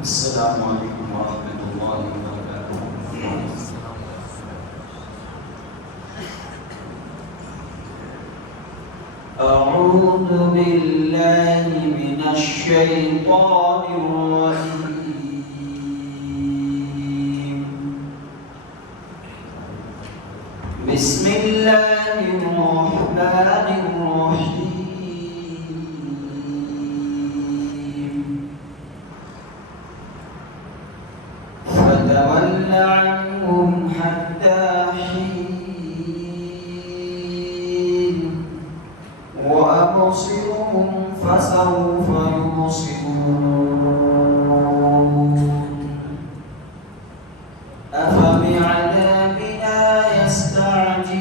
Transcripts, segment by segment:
السلام علیکم ورحمۃ اللہ وبرکاتہ۔ اعوذ باللہ من الشیطان الرجیم، بسم اللہ الرحمن الرحیم۔ فتول عنهم حتى حين وأبصرهم فسوف يبصرون أفبعذابنا يستعجلون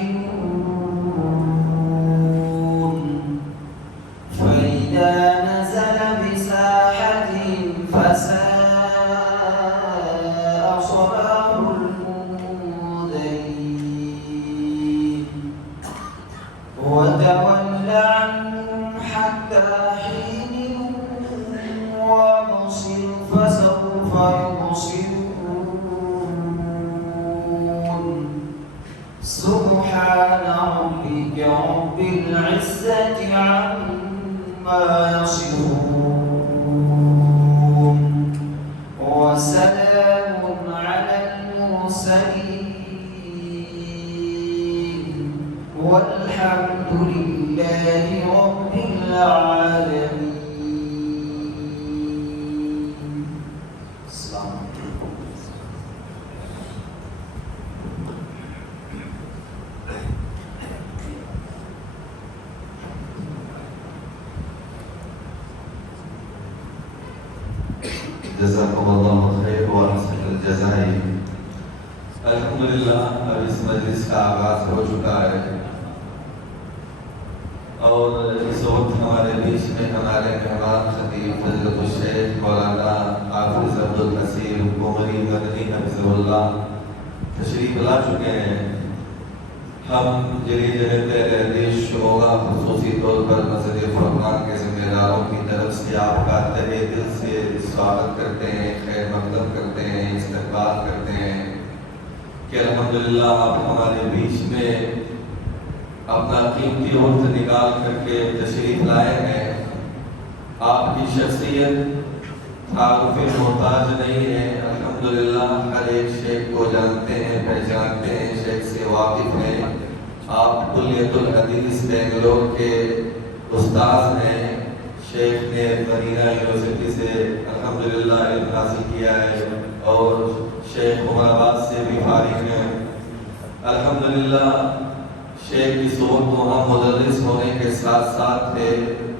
فإذا نزل بساحتهم فساء صباح المنذرين وتول عنهم حتى حين وابصر فسوف يبصرون سبحان ربك رب العزة عما يصفون وسلام على المرسلين والحمد لله رب العالمين۔ السلام علیکم۔ جزاکم اللہ خیر وأحسن الجزاء۔ الحمدللہ اب اس مجلس کا آغاز ہو چکا ہے اور اس وقت ہمارے بیچ میں ہمارے مہمان خطیب فضیلت الشیخ مولانا حافظ عبدالحسین قمری مدنی حفظہ اللہ تشریف لا چکے ہیں۔ ہم جلی جگہ رہتے شعبہ خصوصی طور پر مسجد فرقان کے ذمہ داروں کی طرف سے آپ کا تہہ دل سے سواگت کرتے ہیں، خیر مقدم کرتے ہیں، استقبال کرتے ہیں کہ الحمدللہ آپ ہمارے بیچ میں اپنا قیمتی وقت نکال کر کے تشریف لائے ہیں۔ آپ کی شخصیت تعارف محتاج نہیں ہے، الحمدللہ ہر ایک شیخ کو جانتے ہیں، پہچانتے ہیں، شیخ سے واقف ہیں۔ آپ کلیت الحدیث بنگلور کے استاذ ہیں، شیخ نے مدینہ یونیورسٹی سے الحمدللہ علم حاصل کیا ہے اور شیخ عمر آباد سے بھی فارغ ہیں۔ الحمدللہ شیخ کی صحبت وہاں مدرس ہونے کے ساتھ ساتھ ہے،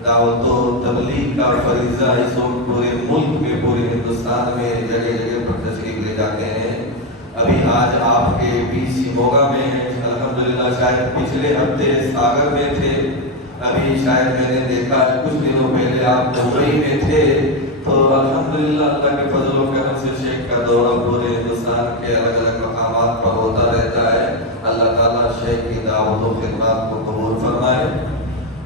دعوت و تبلیغ کا فریضہ اس وقت پورے ملک میں، پورے ہندوستان میں جگہ جگہ پر تشریف لے جاتے ہیں۔ ابھی آج آپ کے بیچ موگا میں ہیں، الحمدللہ شاید پچھلے ہفتے ساگر میں تھے، ابھی شاید میں نے دیکھا کچھ دنوں پہلے آپ ممبئی میں تھے۔ تو الحمدللہ اللہ کے فضل و کرم سے شیخ کا دورہ پورے ہندوستان کے الگ الگ مقامات پر ہوتا رہتا ہے۔ اللہ تعالیٰ شیخ کی دعوت و خدمات کو قبول فرمائے۔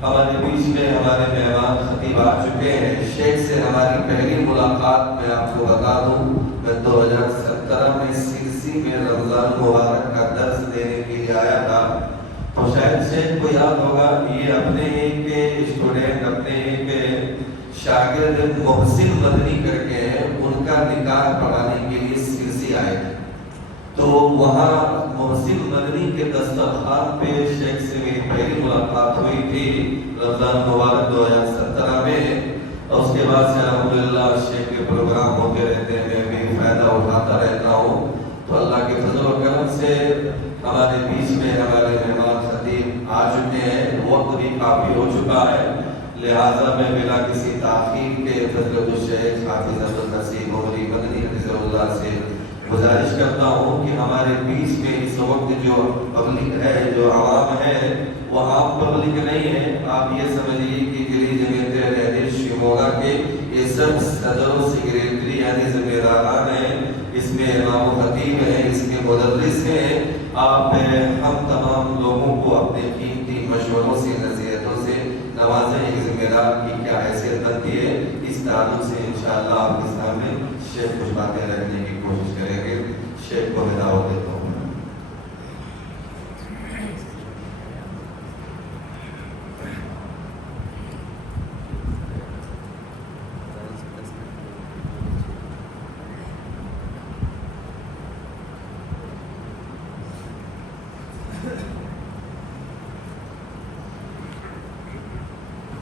ہمارے بیچ میں ہمارے مہمان خطیب آ چکے ہیں۔ شیخ سے ہماری پہلی ملاقات میں آپ کو بتا دوں، میں 2017 میں سرسی میں رمضان مبارک کا درس دینے کے لیے آیا تھا۔ تو شاید شیخ کو یاد ہوگا، یہ اپنے ایک اسٹوڈنٹ، اپنے ایک شاگرد محسن مدنی کر کے ہیں، ان کا نکاح پڑھانے کے لیے سرسی آئے تھے۔ تو وہاں محسن مدنی کے دسترخوان پہ شیخ سے میری پہلی ملاقات ہوئی تھی رمضان مبارک 2017 میں، اور اس کے بعد سے الحمدللہ شیخ کے پروگرام ہوتے رہتے ہیں، میں بھی فائدہ اٹھاتا رہتا ہوں۔ تو اللہ کے فضل و کرم سے ہمارے بیچ میں ہمارے مہمان خطیب آ چکے ہیں، وقت بھی کافی ہو چکا ہے، لہٰذا میں بلا کسی تاخیر کے فضیلت الشیخ حافظ عبدالحسین قمری مدنی حفظہ اللہ سے گزارش کرتا ہوں کہ ہمارے بیچ میں اس وقت جو پبلک ہے، جو عوام ہے، وہ عام پبلک نہیں ہے۔ آپ یہ سمجھیے کہ گلی جمیعت اہل شیموگا کے یہ سب صدر و سیکریٹری یعنی ذمہ داران ہیں، اس میں امام و خطیب ہیں، اس میں مدرس ہیں۔ آپ ہم تمام لوگوں کو اپنے قیمتی مشوروں سے، نصیحتوں سے نوازیں۔ ایک ذمہ دار کی کیا حیثیت بنتی ہے، اس تعلق سے انشاءاللہ آپ کے سامنے شیخ کچھ باتیں رکھنے کی کوشش کریں گے. شیخ کو میں دعوت دیتا ہوں.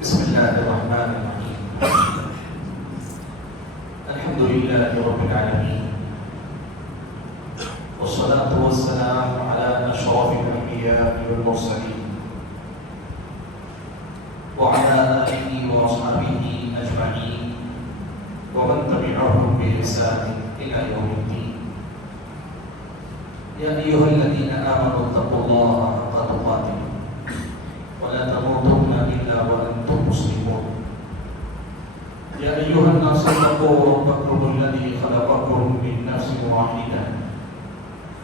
بسم الله الرحمن الرحيم. الحمد لله رب العالمين، والصلاة والسلام على أشرف الأنبياء والمرسلين وعلى آله وأصحابه أجمعين ومن تبعهم بإحسان إلى يوم الدين. يا أيها الذين آمنوا اتقوا الله حق تقاته ولا تموتن إلا وأنتم مسلمون. يا أيها الناس اتقوا ربكم الذي خلقكم من نفس واحدة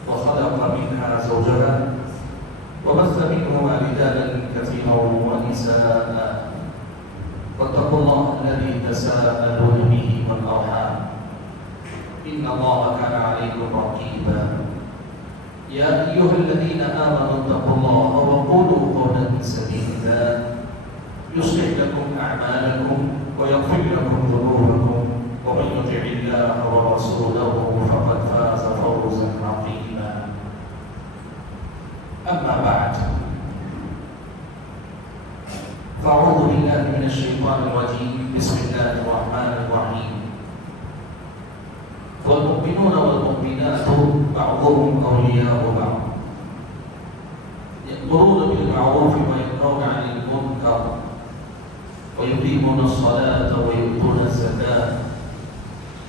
وخلق منها زوجها وبث منهما رجالا كثيرا ونساء واتقوا الله الذي تساءلون به والأرحام إن الله كان عليكم رقيبا. يا أيها الذين آمنوا اتقوا الله وقولوا قولا سديدا يصلح لكم أعمالكم ويغفر لكم ذنوبكم ومن يطع الله ورسوله فقد فاز فوزا عظيما. أما بعد، فأعوذ بالله من الشيطان الرجيم. بسم الله الرحمن الرحيم. والمؤمنون والمؤمنات بعضهم أولياء بعض يأمرون بالمعروف وينهون عن المنكر ويقيمون الصلاة ويؤتون الزكاة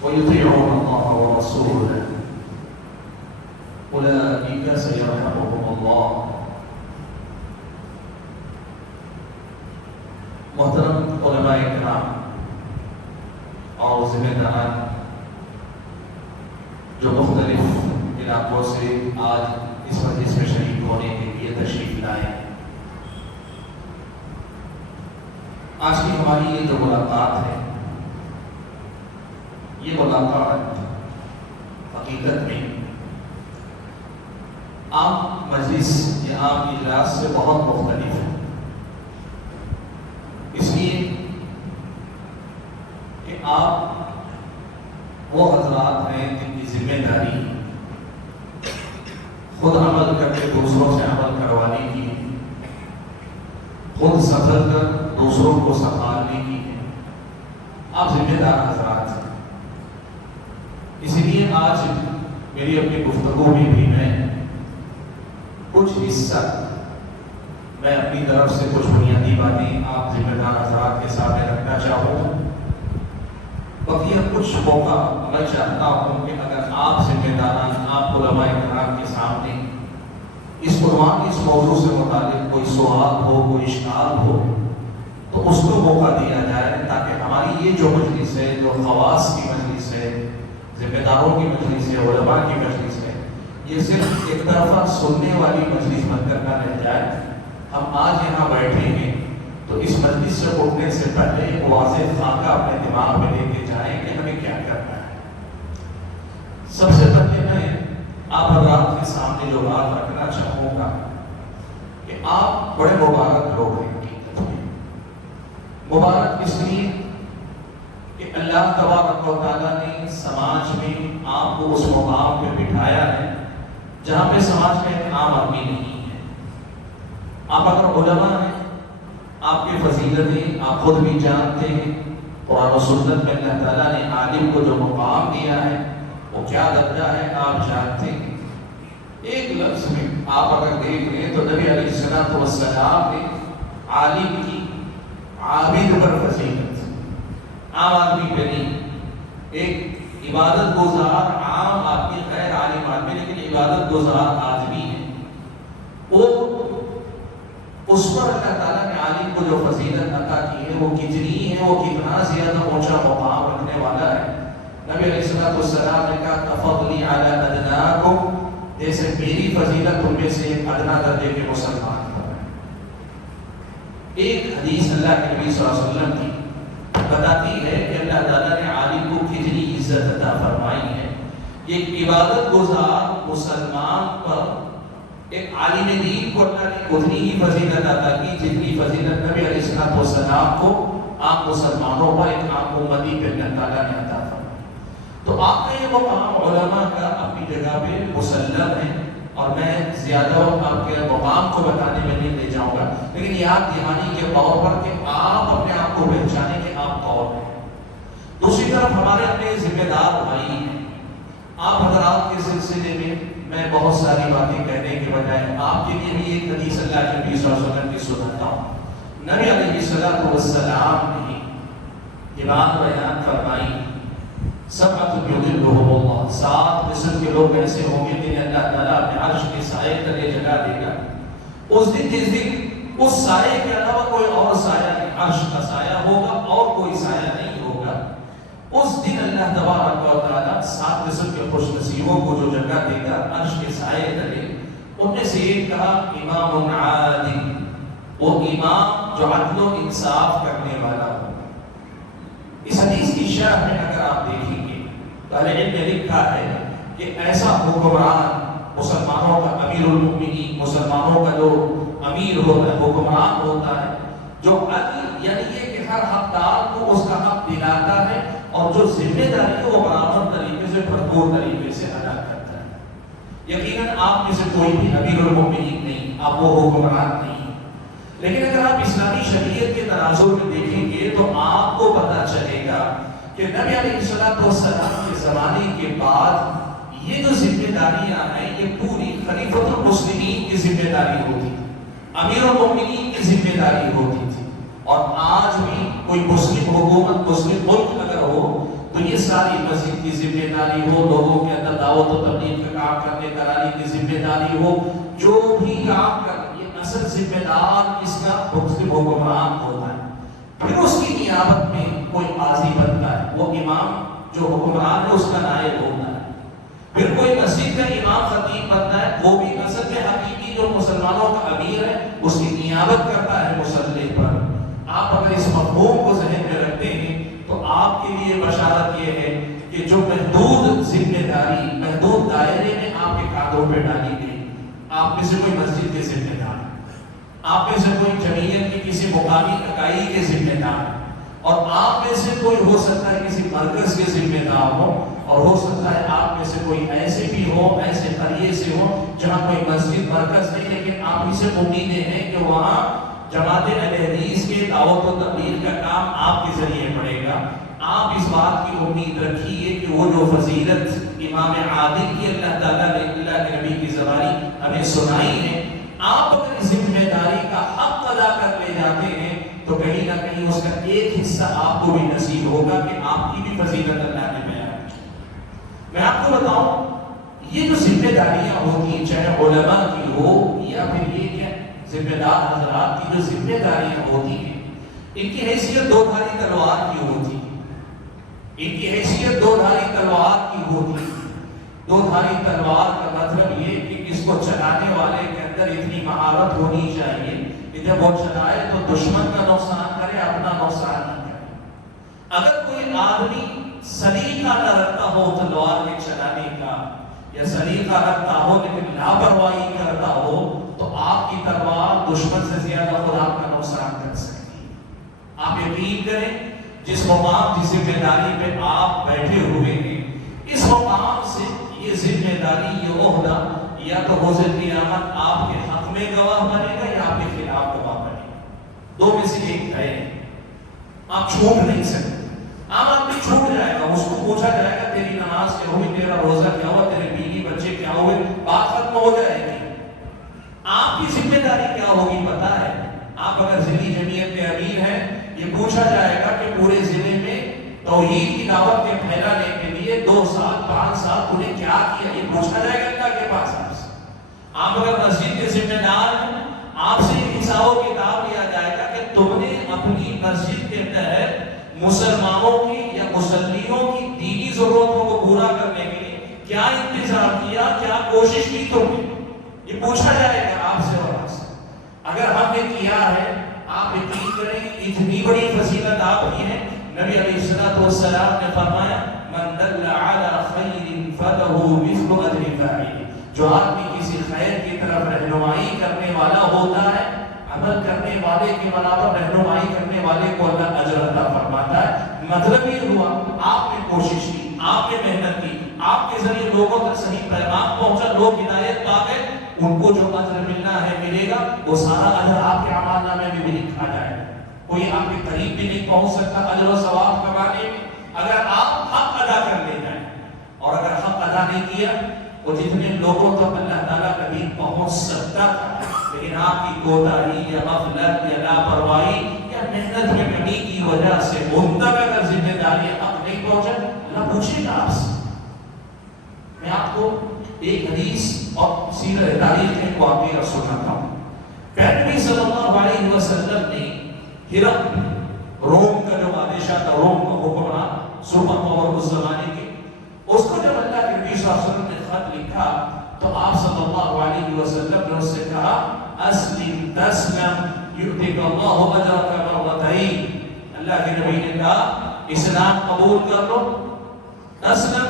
ويطيعون الله ورسوله أولئك سيرحمهم الله. محترم علماء کرام اور ذمہ داران جو مختلف علاقوں سے آج اس مجلس میں شریک ہونے کے لیے تشریف لائے. آج کی ہماری یہ جو ملاقات ہے، یہ ملاقات حقیقت میں عام مجلس یا عام اجلاس سے بہت مختلف ہے. اس لیے کہ آپ وہ حضرات ہیں جن کی ذمہ داری خود عمل کر کے دوسروں سے عمل کروانے کی ہے، خود سفر کر دوسروں کو سنبھالنے کی ہے. آپ ذمہ دار حضرات ہیں. اسی لیے آج میری اپنی گفتگو میں بھی میں کچھ حصہ میں اپنی طرف سے کچھ بنیادی باتیں آپ ذمہ دار حضرات کے سامنے رکھنا چاہوں گا. بقیہ کچھ موقع میں چاہتا ہوں کہ اگر آپ ذمہ داران، آپ علماء کرام کے سامنے اس عنوان اس موضوع سے متعلق کوئی سوال ہو، کوئی اشکال ہو، تو اس کو موقع دیا جائے تاکہ ہماری یہ جو مجلس ہے، جو خواص کی مجلس ہے، ذمہ داروں کی مجلس ہے، علماء کی مجلس ہے، یہ صرف ایک طرفہ سننے والی مجلس بن کر نہ رہ جائے. ہم آج یہاں بیٹھے ہیں تو اس مجلس سے اٹھنے سے پہلے ایک واضح خاکہ اپنے دماغ میں لے کے جائیں کہ ہمیں کیا کرنا ہے. سب سے پہلے میں آپ حضرات کے سامنے جو بات رکھنا چاہوں گا کہ آپ بڑے مبارک لوگ ہیں. حقیقت میں مبارک اس لیے کہ اللہ تبارک و تعالیٰ نے سماج میں آپ کو اس مقام پہ بٹھایا ہے جہاں پہ سماج میں ایک عام آدمی نہیں ہے. آپ اگر علماء ہیں، آپ کی فضیلتیں آپ خود بھی جانتے ہیں. قرآن و سنت میں اللہ تعالیٰ نے عالم کو جو مقام دیا ہے وہ کیا درجہ ہے آپ جانتے ہیں. ایک لفظ میں آپ اگر دیکھ لیں تو نبی علیہ السلام نے عالم کی عابد پر فضیلت، عام آدمی پہ نہیں. ایک عبادت گزار عام آدمی، غیر عالم آدمی لیکن عبادت گزار آدمی ہے، وہ اس پر اللہ تعالیٰ نے عالم کو جو فضیلت عطا کی ہے وہ کتنی ہے، وہ کتنا زیادہ اونچا مقام رکھنے والا ہے. نبی علیہ السلام نے کہا تفضلی علی ادناکم، جیسے میری فضیلت تم میں سے ایک ادنا درجے کے مسلمان پر ہے. ایک حدیث اللہ کے نبی صلی اللہ علیہ وسلم کی بتاتی ہے کہ اللہ تعالیٰ نے عالم کو کتنی عزت عطا فرمائی ہے. ایک عبادت گزار مسلمان پر ایک عالم دین کو اللہ نے اتنی ہی فضیلت عطا کی جتنی فضیلت نبی علیہ السلام کو آپ مسلمانوں پر ایک عام امتی پہ اللہ تعالیٰ نے عطا فرمائی. تو آپ کا یہ مقام علماء کا اپنی جگہ پہ مسلم ہے اور میں زیادہ آپ کے مقام کو بتانے میں نہیں لے جاؤں گا، لیکن یاد دہانی کے طور پر کہ آپ اپنے آپ کو پہچانے کے آپ کون ہیں. دوسری طرف ہمارے اپنے ذمہ دار بھائی ہیں. آپ حضرات کے سلسلے میں بہت ساری باتیں کہنے کے بجائے آپ کے لیے بھی ایک حدیث اللہ کے نبی صلی اللہ علیہ وسلم کی سناتا ہوں. نبی علیہ السلام نے یہ بات بیان فرمائی، سبعۃ یظلھم اللہ، 7 قسم کے لوگ ایسے ہوں گے جنہیں اللہ تعالیٰ اپنے عرش کے سائے تلے جگہ دے گا. اس دن جس دن اس سائے کے علاوہ کوئی اور سایہ نہیں، عرش کا سایہ ہوگا اور کوئی سایہ نہیں ہوگا. اس دن اللہ تبارک و تعالیٰ 7 قسم کے خوش نصیبوں کو جو جگہ دے گا عرش کے سائے تلے، ان میں سے ایک کہا امام عادل، وہ امام جو عدل و انصاف کرنے والا ہو. اس حدیث کی شرح میں اگر آپ دیکھیں گے تو اہل علم نے لکھا ہے کہ ایسا حکمران، مسلمانوں کا امیر المؤمنین، مسلمانوں کا جو امیر ہوتا ہے، حکمران ہوتا ہے، جو عدل یعنی یہ کہ ہر حقدار کو اس کا حق دلاتا ہے اور جو ذمہ داری ہے وہ برابر طریقے سے، بھرپور طریقے سے ادا کرتا ہے. یقیناً آپ میں سے کوئی بھی امیر المؤمنین نہیں، آپ وہ حکمران نہیں. لیکن اگر آپ اسلامی شریعت کے تناظر میں دیکھیں گے تو آپ کو پتہ چلے گا کہ نبی علیہ السلام کے زمانے کے بعد یہ جو ذمہ داریاں ہیں یہ پوری خلیفۃ المسلمین کی ذمہ داری ہوتی تھی، امیر المؤمنین کی ذمہ داری ہوتی تھی. اور آج بھی کوئی مسلم حکومت، مسلم ملک اگر ہو تو یہ ساری مسجد کی ذمہ داری ہو، لوگوں کے اندر دعوت و تبلیغ کا کام کرنے کرانے کی ذمہ داری ہو، جو بھی کام کر اصل ذمہ دار اس کا مسلم حکمران ہوتا ہے. پھر اس کی نیابت میں کوئی قاضی بنتا ہے، وہ امام جو حکمران ہے اس کا نائب ہوتا ہے. پھر کوئی مسجد کا امام خطیب بنتا ہے، وہ بھی اصل میں حقیقی جو مسلمانوں کا امیر ہے اس کی نیابت کرتا ہے مصلی پر. آپ اگر اس مفہوم کو ذہن میں رکھتے ہیں تو آپ کے لیے بشارت یہ ہے کہ جو محدود ذمہ داری محدود دائرے میں آپ کے کاندھوں پہ ڈالی گئی، آپ میں سے کوئی مسجد کے ذمہ دار، آپ میں سے کوئی جمعیت کی کسی مقامی اکائی کے ذمہ دار، اور آپ میں سے کوئی ہو سکتا ہے کسی مرکز کے ذمہ دار ہو، اور ہو سکتا ہے آپ میں سے کوئی ایسے بھی ہو، ایسے قریے سے ہو جہاں کوئی مسجد مرکز نہیں، لیکن آپ ہی سے امیدیں ہیں کہ وہاں جماعت اہل حدیث کے دعوت و تبلیغ کا کام آپ کے ذریعے پڑے گا. آپ اس بات کی امید رکھیے کہ وہ جو فضیلت امام عادل کی اللہ تعالیٰ نے اللہ کے نبی کی زبانی ہمیں سنائی ہے، آپ اگر اس ذمہ داری کا حق ادا کر لے جاتے ہیں تو کہیں نہ کہیں اس کا ایک حصہ آپ کو بھی نصیب ہوگا کہ آپ کی بھی فضیلت اللہ نے بیان کی. میں آپ کو بتاؤں، یہ جو ذمہ داریاں ہوتی ہیں چاہے علماء کی ہو یا پھر یہ کہ ذمہ دار حضرات کی جو ذمہ داریاں ہوتی ہیں، ان کی حیثیت 2 دھاری تلوار کی ہوتی ہے. ان کی حیثیت 2 دھاری تلوار کی ہوتی ہے. 2 دھاری تلوار کا مطلب یہ کہ اس کو چلانے والے کے اندر اتنی مہارت ہونی چاہیے کہ جب وہ چلائے تو دشمن کا نقصان کرے، اپنا نقصان نہ کرے. اگر کوئی آدمی سلیقہ نہ رکھتا ہو تلوار کے چلانے کا، یا سلیقہ رکھتا ہو لیکن لاپرواہی کرتا ہو، تو آپ کی تلوار دشمن سے زیادہ خود آپ کا نقصان کر سکتی ہے. آپ یقین کریں جس مقام کی ذمہ داری پہ آپ بیٹھے ہوئے ہیں، اس مقام سے یہ ذمہ داری، یہ عہدہ یا تو روز قیامت آپ کے حق میں گواہ بنے گا یا آپ کے خلاف گواہ بنے گا. 2 میں سے ایک ہے. آپ چھوٹ نہیں سکتے. عام آدمی چھوٹ جائے گا، اس کو پوچھا جائے گا تیری نماز کیا ہوئی، تیرا روزہ کیا ہوا، تیرے بیوی بچے کیا ہوئے، بات ختم ہو جائے گی. آپ کی ذمہ داری کیا ہوگی پتہ ہے؟ آپ اگر ضلعی جمعیت کے امیر ہیں، یہ پوچھا جائے گا کہ پورے ضلع میں توحید کی دعوت کے پھیلانے کے لیے 2 سال 5 سال تم نے کیا کیا، یہ پوچھا جائے گا اللہ کے پاس. آپ اگر مسجد کے ذمہ دار ہیں، آپ سے حساب و کتاب لیا جائے گا کہ تم نے اپنی مسجد کے تحت مسلمانوں کی یا مصلیوں کی دینی ضرورتوں کو پورا کرنے کے لیے کیا انتظام کیا، کیا کوشش کی تم نے، یہ پوچھا جائے گا آپ سے اور آپ سے. اگر ہم نے کیا ہے، آپ یقین کریں اتنی بڑی فضیلت آپ کی ہے. نبی علیہ السلام نے فرمایا من دل علی خیر فلہ مثل اجر فاعل. جو آدمی کسی خیر کی طرف رہنمائی کرنے والا ہوتا ہے، عمل کرنے والے کے برابر رہنمائی کرنے والے کو اللہ اجر عطا فرماتا ہے. مطلب یہ ہوا آپ نے کوشش کی، آپ نے محنت کی، آپ کے ذریعے لوگوں تک صحیح پیغام پہنچا، لوگ ہدایت پا گئے، ان کو جو اجر ملنا ہے ملے گا. وہ سارا اجر آپ کے اعمال نامے میں بھی لکھا جائے گا. کوئی آپ کے قریب بھی نہیں پہنچ سکتا اجر و ثواب کمانے میں اگر آپ حق ادا کر لے جائیں. اور اگر حق ادا نہیں کیا وہ جتنے لوگوں تک اللہ تعالیٰ کبھی پہنچ سکتا تھا، لیکن آپ کی کوتاہی یا غفلت یا لاپرواہی یا محنت میں کمی کی وجہ سے ان تک اگر ذمہ داری حق نہیں پہنچا، اللہ پوچھے گا آپ سے. میں آپ کو ایک حدیث اور سیرت تاریخ میں واقعہ سناتا ہوں. نبی صلی اللہ علیہ وسلم نے ہرقل، روم کا جو بادشاہ تھا، روم کا حکمران، سپر پاور اس زمانے کے، اس کو جب اللہ کے نبی صلی اللہ علیہ وسلم نے خط لکھا تو آپ صلی اللہ علیہ وسلم نے اس سے کہا اسلم تسلم یؤتک اللہ اجرک مرتین. اللہ کے نبی نے کہا اسلام قبول کر لو، تسلم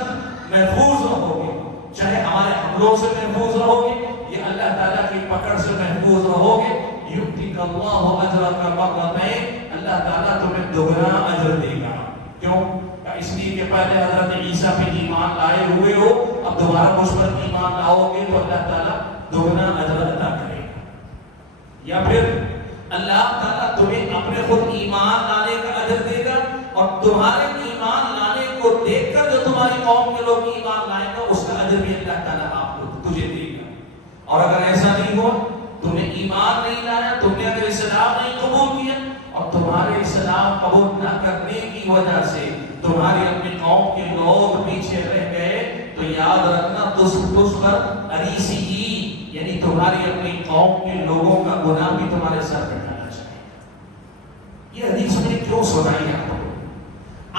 محفوظ رہو گے، چاہے ہمارے حملوں سے محفوظ رہو گے یا اللہ تعالیٰ کی پکڑ سے محفوظ رہو گے. یؤتک اللہ اجرک مرتین، اللہ تعالیٰ تمہیں دوگنا اجر دے گا. کیوں؟ اس لیے کہ پہلے حضرت عیسیٰ پہ ایمان لائے ہوئے ہو، اب دوبارہ مجھ پر ایمان لاؤ گے تو اللہ تعالیٰ دوگنا اجر عطا کرے گا. یا پھر اللہ تعالیٰ تمہیں اپنے خود ایمان لانے کا اجر دے گا اور تمہارے ایمان لانے کو دیکھ کر جو تمہاری قوم کے لوگ ایمان لائیں گے اس کا اجر بھی اللہ تعالیٰ آپ کو تجھے دے گا. اور اگر ایسا نہیں ہوا، تم نے ایمان نہیں لایا، تم نے اگر اسلام نہیں قبول کیا اور تمہارے اسلام قبول نہ کرنے کی وجہ سے تمہاری اپنی قوم کے لوگ پیچھے رہ گئے تو یاد رکھنا تجھ پر اریسی ہی، یعنی تمہاری اپنی قوم کے لوگوں کا گناہ بھی تمہارے سر پہ ڈالا جائے. یہ حدیث میں کیوں سنائی آپ کو؟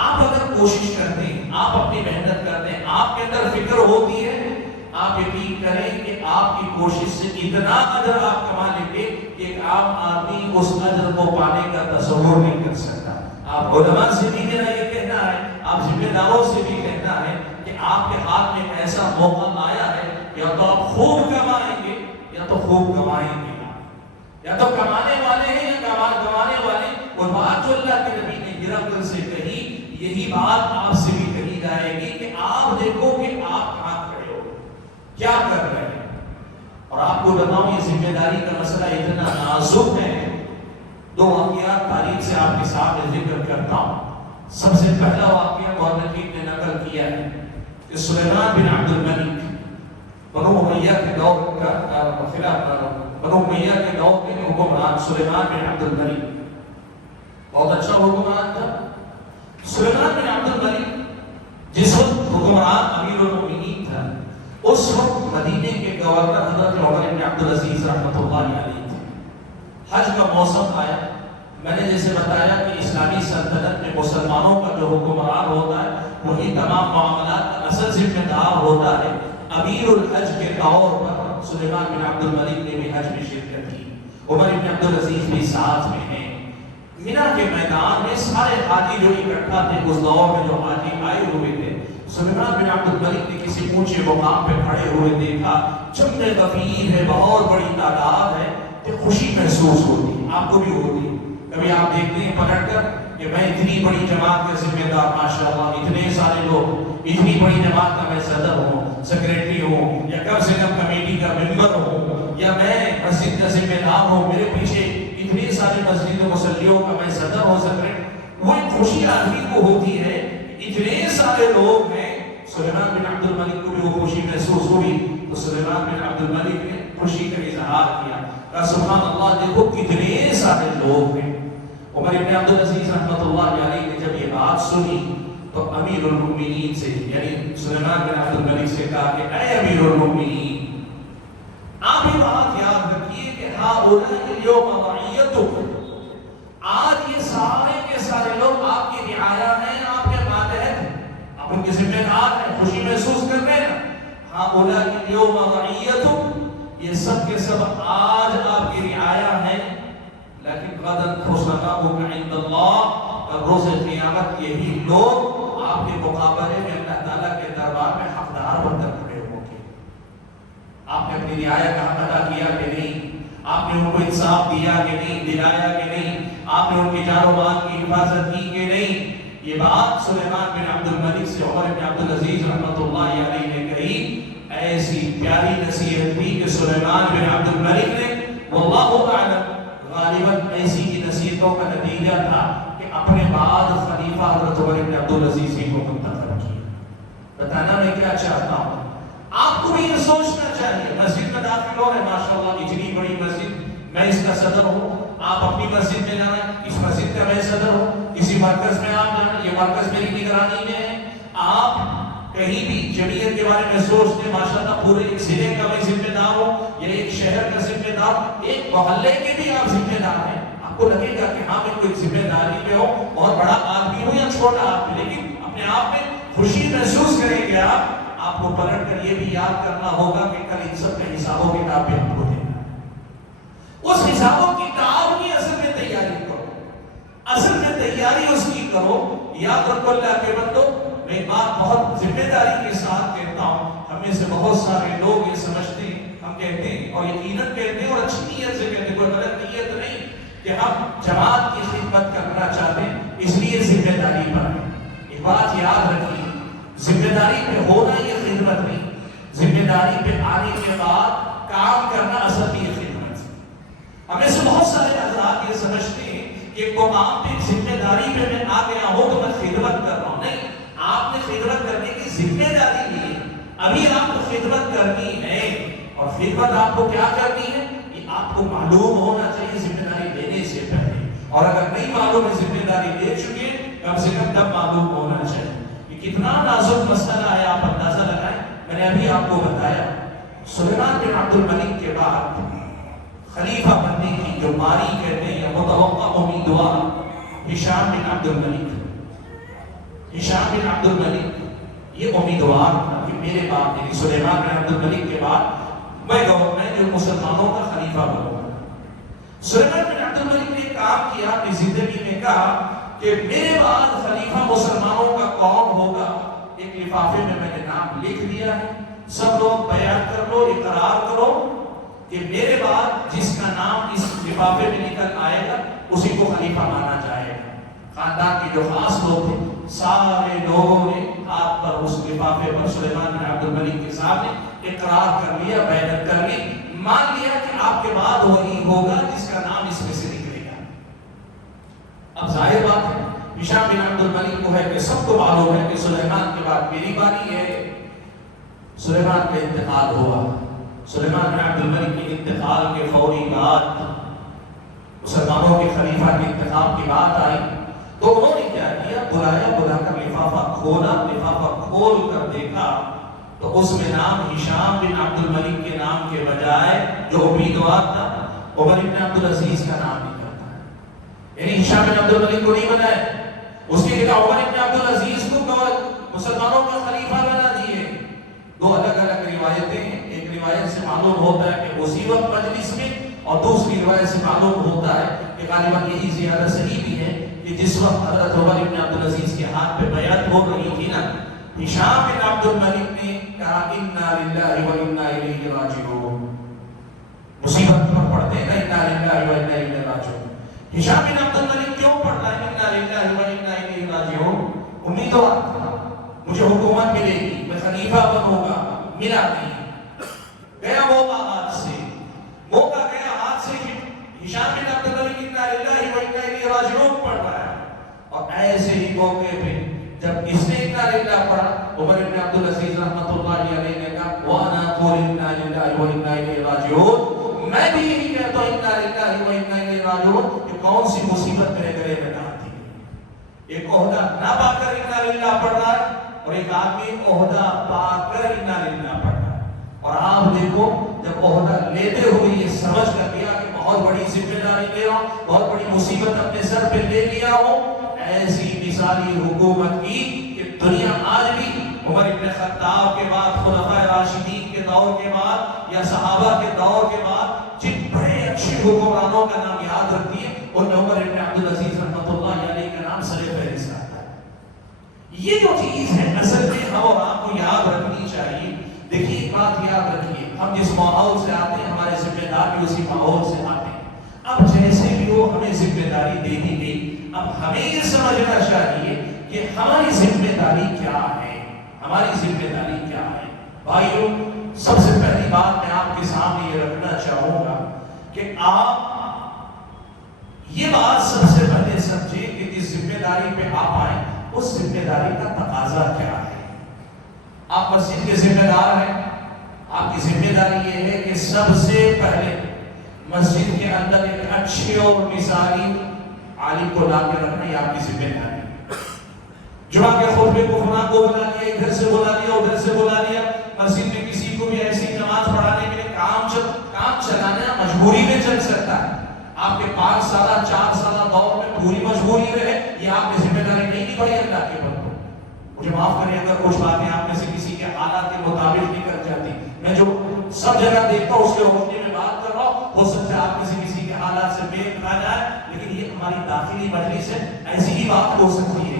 آپ اگر کوشش کرتے ہیں، آپ اپنی محنت کرتے ہیں، آپ کے اندر فکر ہوتی ہے، آپ یقین کریں کہ آپ کی کوشش سے اتنا اجر آپ کما لیں گے کہ ایک عام آدمی اس اجر کو پانے کا تصور نہیں کر سکتا. آپ علماء سے بھی میرا یہ کہنا ہے، آپ ذمہ داروں سے بھی کہنا ہے کہ آپ کے ہاتھ میں ایسا موقع آیا ہے، یا تو آپ خوب کمائیں گے یا تو خوب کمائیں گے. یا تو کمانے والے ہیں یا کمانے والے. اور بات جو اللہ کے نبی نے ہرقل سے کہی، یہی بات آپ سے بھی کہی جائے گی کہ آپ دیکھو کہ آپ کہاں کھڑے ہو، کیا کر رہے ہیں. اور آپ کو بتاؤں یہ ذمہ داری کا مسئلہ اتنا نازک ہے. دو واقعات تاریخ سے آپ کے سامنے ذکر کرتا ہوں. سب سے پہلا واقعہ مورخین نے نقل کیا ہے کہ سلیمان بن عبد الملک، بنو امیہ کے دور کا بنو امیہ کے دور کے حکمران سلیمان بن عبد الملک بہت اچھا حکمران تھا. سلیمان بن عبد الملک جس وقت حکمران امیر المؤمنین تھا، اس وقت مدینے کے گورنر حضرت عمر بن عبد العزیز رحمۃ اللہ علیہ تھے. حج کا موسم آیا. میں نے جیسے بتایا کہ اسلامی سلطنت میں مسلمانوں کا جو حکمران ہوتا ہے وہی تمام معاملات کا اصل ذمہ دار ہوتا ہے. امیر الحج کے طور پر سلیمان بن عبد الملک نے بھی حج میں شرکت کی. عمر بن عبد العزیز بھی ساتھ میں ہیں. مینا کے میدان میں سارے حاجی جو اکٹھا تھے اس دور میں، جو حاجی آئے ہوئے تھے، سلیمان بن عبد الملک نے کسی اونچے مقام پہ کھڑے ہوئے دیکھا. جمع غفیر ہے، بہت بڑی تعداد ہے، کہ خوشی محسوس ہوتی ہے. آپ کو بھی ہوتی ہے. کبھی آپ دیکھتے ہیں پلٹ کر کہ میں اتنی بڑی جماعت کا ذمہ دار، ماشاءاللہ اتنے سارے لوگ، اتنی بڑی جماعت کا میں صدر ہوں، سیکریٹری ہوں، یا کم سے کم کمیٹی کا ممبر ہوں، یا میں مسجد کا ذمہ دار ہوں، میرے پیچھے اتنی ساری مسجد مسلیوں کا میں صدر ہوں، سیکریٹری. وہ ایک خوشی آدمی کو ہوتی ہے، اتنے سارے لوگ ہیں. سلیمان بن عبد الملک کو بھی وہ خوشی محسوس ہوئی تو سلیمان بن عبد الملک نے خوشی کا اظہار کیا. سبحان اللہ، دیکھو کتنے سارے لوگ ہیں. عمر بن عبد العزیز رحمۃ اللہ علیہ نے جب یہ بات سنی تو امیر المؤمنین سے، یعنی سلیمان بن عبد الملک سے کہا کہ اے امیر المؤمنین، آپ یہ بات یاد رکھیے کہ ہؤلاء اليوم رعیتکم، آج یہ سارے کے سارے لوگ آپ کی رعایا ہیں، آپ کے ماتحت ہیں، آپ ان کے ذمہ دار ہیں، خوشی محسوس کر رہے ہیں. ہؤلاء اليوم رعیتکم، یہ سب کے سب آج آپ کی رعایا ہیں، لیکن غداً حسناؤک عند اللہ، روز قیامت یہی لوگ آپ کے مقابلے میں رعایا کا حق ادا کیا کہ نہیں؟ آپ نے ان کو انصاف دیا کہ نہیں؟ دلایا کہ نہیں؟ آپ نے ان کی جان و مال کی حفاظت کی کہ نہیں؟ یہ بات سلیمان بن عبد الملک سے عمر بن عبد العزیز رحمۃ اللہ علیہ نے کہی. ایسی پیاری نصیحت تھی کہ سلیمان بن عبد الملک نے واللہ اعلم غالباً ایسی کی نصیحتوں کا نتیجہ تھا کہ اپنے بعد خلیفہ حضرت عمر بن عبد العزیز کو منتخب کیا. بتانا میں کیا چاہتا ہوں، آپ کو بھی یہ سوچنا چاہیے. مسجد میں داخل ہو رہے ماشاءاللہ اتنی بڑی مسجد، میں اس کا صدر ہوں، آپ اپنی مسجد میں جانا، اس مسجد کا میں صدر ہوں، کسی مرکز میں آپ جانا، یہ مرکز میری نگرانی میں ہے. آپ کہیں بھی جمعیت کے بارے میں سوچتے ماشاءاللہ پورے ایک ضلع کا میں ذمہ دار ہوں یا ایک شہر کا ذمہ دار، ایک محلے کے بھی آپ ذمہ دار ہیں. آپ کو لگے گا کہ ہاں میں کوئی ذمہ داری میں ہوں، بہت بڑا آدمی ہوں یا چھوٹا آدمی، لیکن اپنے آپ میں خوشی محسوس کریں گے. آپ کو پلٹ کر یہ بھی یاد کرنا ہوگا کہ کل ان سب کا حساب و کتاب بھی ہم کو دینا ہے. اس حساب و کتاب کی اصل میں تیاری کرو، اصل میں تیاری اس کی کرو. یاد رکھو اللہ کے بندو، میں بات بہت ذمہ داری کے ساتھ کہتا ہوں. ہم میں سے بہت سارے لوگ یہ سمجھتے ہیں، ہم کہتے ہیں اور یقیناً کہتے ہیں اور اچھی نیت سے کہتے ہیں، کوئی غلط نیت نہیں، کہ ہم جماعت کی خدمت کرنا چاہتے ہیں اس لیے ذمہ داری پر ہیں. ایک بات یاد رکھیے، ذمہ داری پہ ہونا یہ خدمت نہیں، ذمہ داری پہ آنے کے بعد کام کرنا اصل یہ خدمت. ہمیں سے بہت سارے حضرات یہ سمجھتے ہیں کہ ایک مقام پہ ذمہ داری پہ میں آ گیا ہوں تو میں خدمت کر رہا ہوں. نہیں، آپ نے خدمت کرنے کی ذمہ داری لی ہے، ابھی آپ کو خدمت کرنی ہے. اور خدمت آپ کو کیا کرنی ہے یہ آپ کو معلوم ہونا چاہیے ذمہ داری لینے سے پہلے. اور اگر نہیں معلوم ہے ذمہ داری لے چکے کم سے کم تب معلوم ہونا چاہیے. یہ کتنا نازک مسئلہ ہے، آپ اندازہ لگائیں. میں نے ابھی آپ کو بتایا سلیمان بن عبد الملک کے بعد خلیفہ بننے کی جو ماری کہتے ہیں متوقع امیدوار ہشام بن عبد الملک. ہشام بن عبد الملک یہ امیدوار تھا کہ میرے بعد یعنی سلیمان بن عبد الملک کے بعد میں جو مسلمانوں کا خلیفہ بنوں گا. سلیمان بن عبد الملک نے کام کیا اپنی زندگی میں، کہا کہ میرے بعد خلیفہ مسلمانوں کا کون ہوگا. ایک لفافے میں میں نے نام لکھ دیا ہے، سب لوگ بیعت کر لو، اقرار کرو کہ میرے بعد جس کا نام اس لفافے میں نکل آئے گا اسی کو خلیفہ مانا جائے گا. خاندان کے جو خاص لوگ تھے سارے لوگوں نے ہاتھ پر اس لفافے پر سلیمان بن عبد الملک کے سامنے اقرار کر لیا، بیعت کر لی، مان لیا کہ آپ کے بعد وہی ہوگا جس کا نام اس میں سے نکلے گا. اب ظاہر بات ہے ہشام بن عبد الملک کو ہے کہ سب کو معلوم ہے کہ سلیمان کے بعد میری باری ہے. سلیمان کا انتقال ہوا. سلیمان بن عبد الملک کے انتقال کے فوری بعد مسلمانوں کے خلیفہ کے انتخاب کی بات آئی تو انہوں نے کیا کیا، بلا کر لفافہ کھولا. لفافہ کھول کر دیکھا تو اس میں نام ہشام بن عبد الملک کے نام کے بجائے جو امیدوار تھا عمر بن عبد العزیز کا نام نکلا تھا. یعنی ہشام بن عبد الملک کو نہیں بنایا، اس کی جگہ عمر بن عبد العزیز کو مسلمانوں کا خلیفہ بنا دیے. دو الگ الگ روایتیں ہیں. ایک روایت سے معلوم ہوتا ہے کہ اسی وقت مجلس میں، اور دوسری روایت سے معلوم ہوتا ہے کہ غالباً یہی زیادہ صحیح بھی ہے کہ جس وقت حضرت عمر بن عبد العزیز کے ہاتھ پہ بیعت ہو رہی تھی نا، ہشام بن عبد الملک نے کہا انا للہ و انا الیہ راجعون. مصیبت پر پڑھتے ہیں نا انا للہ و انا الیہ راجعون. ہشام بن عبد الملک کیوں پڑھتا ہے انا للہ و انا الیہ راجعون؟ امیدوار تھا مجھے حکومت ملے گی، میں خلیفہ بنوں گا. ملا نہیں، گیا موقع ہاتھ سے. موقع گیا ہاتھ سے کہ ہشام بن عبد الملک انا للہ و انا الیہ راجعون پڑھ رہا ہے. اور ایسے ہی موقع پہ جب اس نے انا للہ پڑھا عمر بن عبد العزیز رحمۃ اللہ علیہ نے کہا وانا قول انا للہ و انا الیہ راجعون. میں بھی یہی کہتا ہوں انا للہ و انا الیہ راجعون کہ کون سی مصیبت میرے گلے میں ڈال دی. ایک عہدہ نہ پا کر انا للہ پڑھ رہا ہے اور ایک آدمی عہدہ پا کر انا للہ پڑھ رہا ہے. اور آپ دیکھو جب عہدہ لیتے ہوئے یہ سمجھ کر لیا کہ بہت بڑی ذمہ داری لے رہا ہوں، بہت بڑی مصیبت اپنے سر پہ لے لیا ہوں، ایسی مثالی حکومت کی کہ دنیا آج بھی عمر بن خطاب کے بعد، خلفائے راشدین کے دور کے بعد یا صحابہ کے دور کے بعد جن بڑے اچھے حکمرانوں کا نام یاد رکھتی ہے ان میں عمر بن عبد العزیز رحمۃ اللہ علیہ کا نام سر فہرست آتا ہے. یہ جو چیز ہے اصل میں ہم اور آپ کو یاد رکھنی چاہیے. دیکھیے ایک بات یاد رکھیے، ہم جس ماحول سے ابتدا بھی اسی ماحول سے آتے ہیں. اب جیسے بھی وہ ہمیں ذمہ داری دے دی گئی، اب ہمیں یہ سمجھنا چاہیے کہ ہماری ذمہ داری کیا ہے. ہماری ذمہ داری کیا ہے؟ بھائیو، سب سے پہلی بات میں آپ کے سامنے یہ رکھنا چاہوں گا کہ آپ یہ بات سب سے پہلے سمجھیں کہ جس ذمہ داری پہ آپ آئیں اس ذمہ داری کا تقاضا کیا ہے. آپ مسجد کے ذمہ دار ہیں. آپ کی ذمہ داری یہ ہے کہ سب سے پہلے مسجد کے اندر ایک اچھے اور مثالی عالم کو لا کے رکھنا، یہ آپ کی ذمہ داری ہے. جمعہ کے خطبے کو فلاں کو بلا لیا، ادھر سے بلا لیا، ادھر سے بلا لیا، مسجد میں کسی کو بھی ایسی نماز پڑھانے کے لیے کام چلانا مجبوری میں چل سکتا ہے. آپ کے 5 سالہ 4 سالہ دور میں پوری مجبوری رہے، یہ آپ کی ذمہ داری نہیں نبھائی اللہ کے بندوں. مجھے معاف کریں اگر کچھ باتیں آپ میں سے کسی کے حالات کے مطابق نہیں کر جاتی. میں جو سب جگہ دیکھتا ہوں اس کے روشنی میں بات کر رہا ہوں. ہو سکتا ہے آپ کسی کے حالات سے میل کھا جائے، لیکن یہ ہماری داخلی مجلس ہے، ایسی ہی بات ہو سکتی ہے.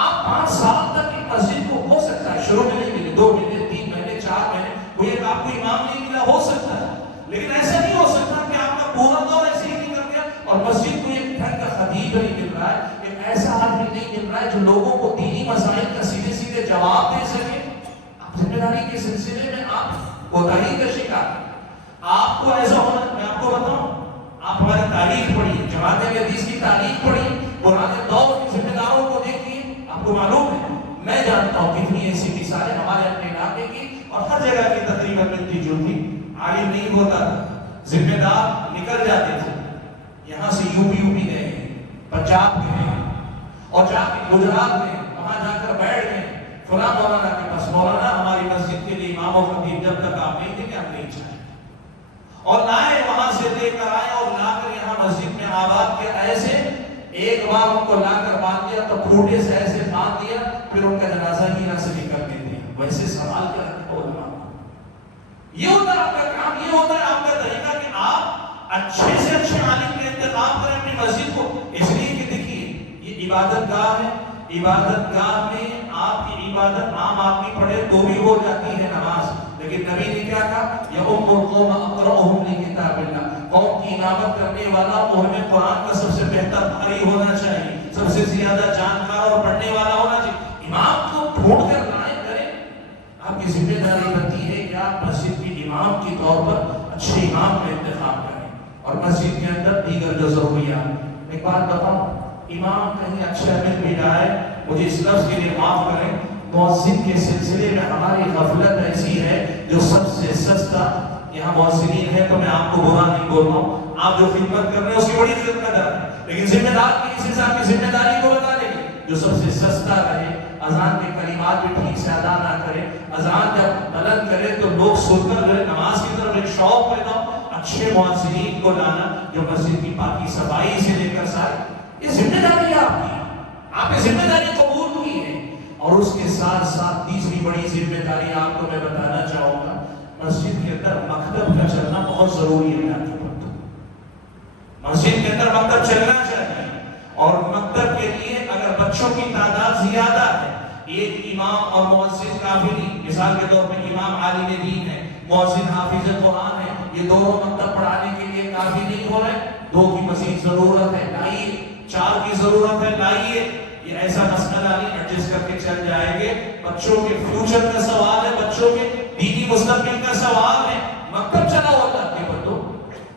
آپ 5 سال تک ایک مسجد کو ہو سکتا ہے شروع میں نہیں ملے، 2 مہینے 3 مہینے 4 مہینے کوئی ایک آپ کو امام نہیں ملا، ہو سکتا ہے. لیکن ایسا نہیں ہو سکتا کہ آپ کا پورا دور ایسے ہی نکل گیا اور مسجد کو ایک ڈھنگ کا خطیب نہیں مل رہا ہے، ایک ایسا آدمی نہیں مل رہا ہے جو لوگوں کو دینی مسائل کا سیدھے سیدھے جواب دے سکے. آپ ذمہ داری کے سلسلے میں آپ کوتاہی کا شکار. آپ کو ایسا ہونا، میں آپ کو بتاؤں، آپ ہماری تاریخ پڑھیے، جماعت حدیث کی تاریخ پڑھیے، پرانے دور کے ذمہ داروں کو دیکھیے، آپ کو معلوم ہے، میں جانتا ہوں کتنی ایسی مثالیں ہمارے اپنے علاقے کی اور ہر جگہ کی تقریباً ملتی جلتی. عالم نہیں ہوتا، ذمہ دار نکل جاتے تھے، یہاں سے یو پی گئے، پنجاب گئے اور جا کے گجرات میں وہاں جا کر بیٹھ گئے فلاں مولانا کے پاس. مولانا ہماری مسجد کے لیے امام و خطیب جب تک آپ نہیں تھے کہ ہم نہیں چاہیں، اور لائے وہاں سے لے کر آئے اور لا کر یہاں مسجد میں آباد کے. ایسے ایک بار ان کو لا کر باندھ دیا تو کھوٹے سے ایسے باندھ دیا، پھر ان کا جنازہ ہی نہ سے نکلنے دیا. ویسے سوال کر رکھا علماء. یہ ہوتا ہے آپ کا کام، یہ ہوتا ہے آپ کا طریقہ کہ آپ اچھے سے اچھے عالم کا انتخاب کریں اپنی مسجد کو. اس لیے کہ دیکھیے یہ عبادت گاہ ہے، عبادت گاہ میں آپ کی عبادت عام آدمی پڑھے تو بھی ہو جاتی ہے نماز، لیکن نبی نے کیا کہا؟ یؤم القوم اقرؤہم لکتاب اللہ. قوم کی امامت کرنے والا قوم قرآن کا سب سے بہتر قاری ہونا چاہیے، سب سے زیادہ جانکار اور پڑھنے والا ہونا چاہیے. امام کو ڈھونڈ کر لائیں کریں. آپ کی ذمہ داری بنتی ہے کہ آپ مسجد کے امام کے طور پر اچھے امام کا انتخاب کریں اور مسجد کے اندر دیگر جو ضروریات. ایک بات بتاؤں، امام کہیں اچھا مل بھی جائے، مجھے اس لفظ کے لیے معاف کریں، مؤذن کے سلسلے میں ہماری غفلت ایسی ہے جو سب سے سستا. یہاں مؤذنین ہے تو میں آپ کو برا نہیں بول رہا ہوں، آپ جو خدمت کر رہے ہیں اس کی بڑی خدمت کر رہے ہیں، لیکن ذمہ دار کی اس حساب کی ذمہ داری کو بتا دیں جو سب سے سستا رہے. اذان کے کلمات بھی ٹھیک سے ادا نہ کرے، اذان جب بلند کرے تو لوگ سن کر نماز کی طرف ایک شوق پیدا ہو. اچھے مؤذنین کو لانا جو مسجد کی پاکی صفائی سے لے کر سارے، یہ ذمہ داری آپ کی، آپ نے ذمہ داری قبول کی ہے. اور اس کے ساتھ ساتھ تیسری بڑی ذمہ داری آپ کو میں بتانا چاہوں گا، مسجد کے اندر مکتب کا چلنا بہت ضروری ہے. مسجد کے اندر مکتب چلنا چاہیے، اور مکتب کے لیے اگر بچوں کی تعداد زیادہ ہے، ایک امام اور مؤذن کافی نہیں. مثال کے طور پر امام عالم دین ہے، مؤذن حافظ قرآن ہے، یہ دونوں مکتب پڑھانے کے لیے کافی نہیں ہو رہے. 2 کی مزید ضرورت ہے، لائیے. 4 کی ضرورت ہے، لائیے. یہ ایسا مسئلہ نہیں، ایڈجسٹ کر کے چل جائیں گے. بچوں کے فیوچر کا سوال ہے، بچوں کے دینی مستقبل کا سوال ہے. مکتب چلا ہوتا ہے بندو،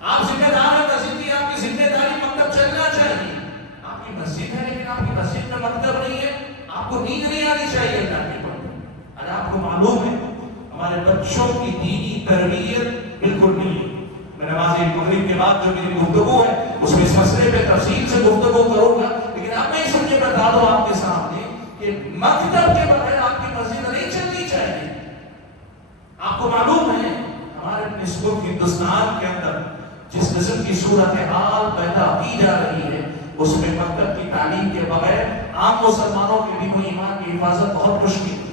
آپ ذمہ دار ہیں مسجد کی، آپ کی ذمہ داری مکتب چلنا چاہیے. آپ کی مسجد ہے لیکن آپ کی مسجد میں مکتب نہیں ہے، آپ کو نیند نہیں آنی چاہیے اللہ کے بندو. اگر آپ کو معلوم ہے ہمارے بچوں کی دینی تربیت بالکل نہیں ہے. میں نماز مغرب کے بعد جو میری گفتگو ہے اس میں اس مسئلے پہ تفصیل سے گفتگو کروں گا، لیکن اب میں سمجھے بتا دوں آپ کے سامنے کہ مکتب کے بغیر آپ کی مسجد نہیں چلنی چاہیے. آپ کو معلوم ہے ہمارے نصف ہندوستان کے اندر جس قسم کی صورتحال پیدا کی جا رہی ہے اس میں مکتب کی تعلیم کے بغیر عام مسلمانوں کے دین و ایمان کی حفاظت بہت مشکل ہے.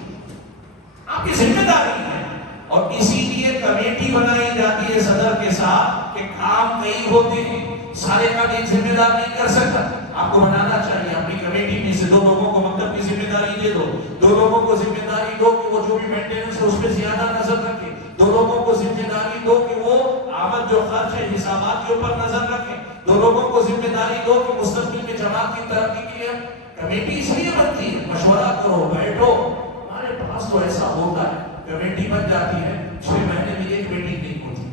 آپ کی ذمہ داری ہے، اور اسی لیے کمیٹی بنائی جاتی ہے صدر کے ساتھ کہ کام کئی ہوتے ہیں، سارے کام ایک ذمہ دار نہیں کر سکتا. آپ کو بنانا چاہیے اپنی کمیٹی میں سے 2 لوگوں کو مکتب کی ذمہ داری دے دو، 2 لوگوں کو ذمہ داری دو کہ وہ جو بھی مینٹیننس ہے اس پہ زیادہ نظر رکھے، 2 لوگوں کو ذمہ داری دو کہ وہ آمد جو خرچ حسابات کے اوپر نظر رکھیں. دو لوگوں کو ذمہ داری دو کہ مستقبل میں جماعت کی ترقی کے لیے کمیٹی اس لیے بنتی ہے. مشورہ کرو, بیٹھو. ہمارے پاس تو ایسا ہوتا ہے, کمیٹی بن جاتی ہے, 6 مہینے میں ایک میٹنگ نہیں ہوتی.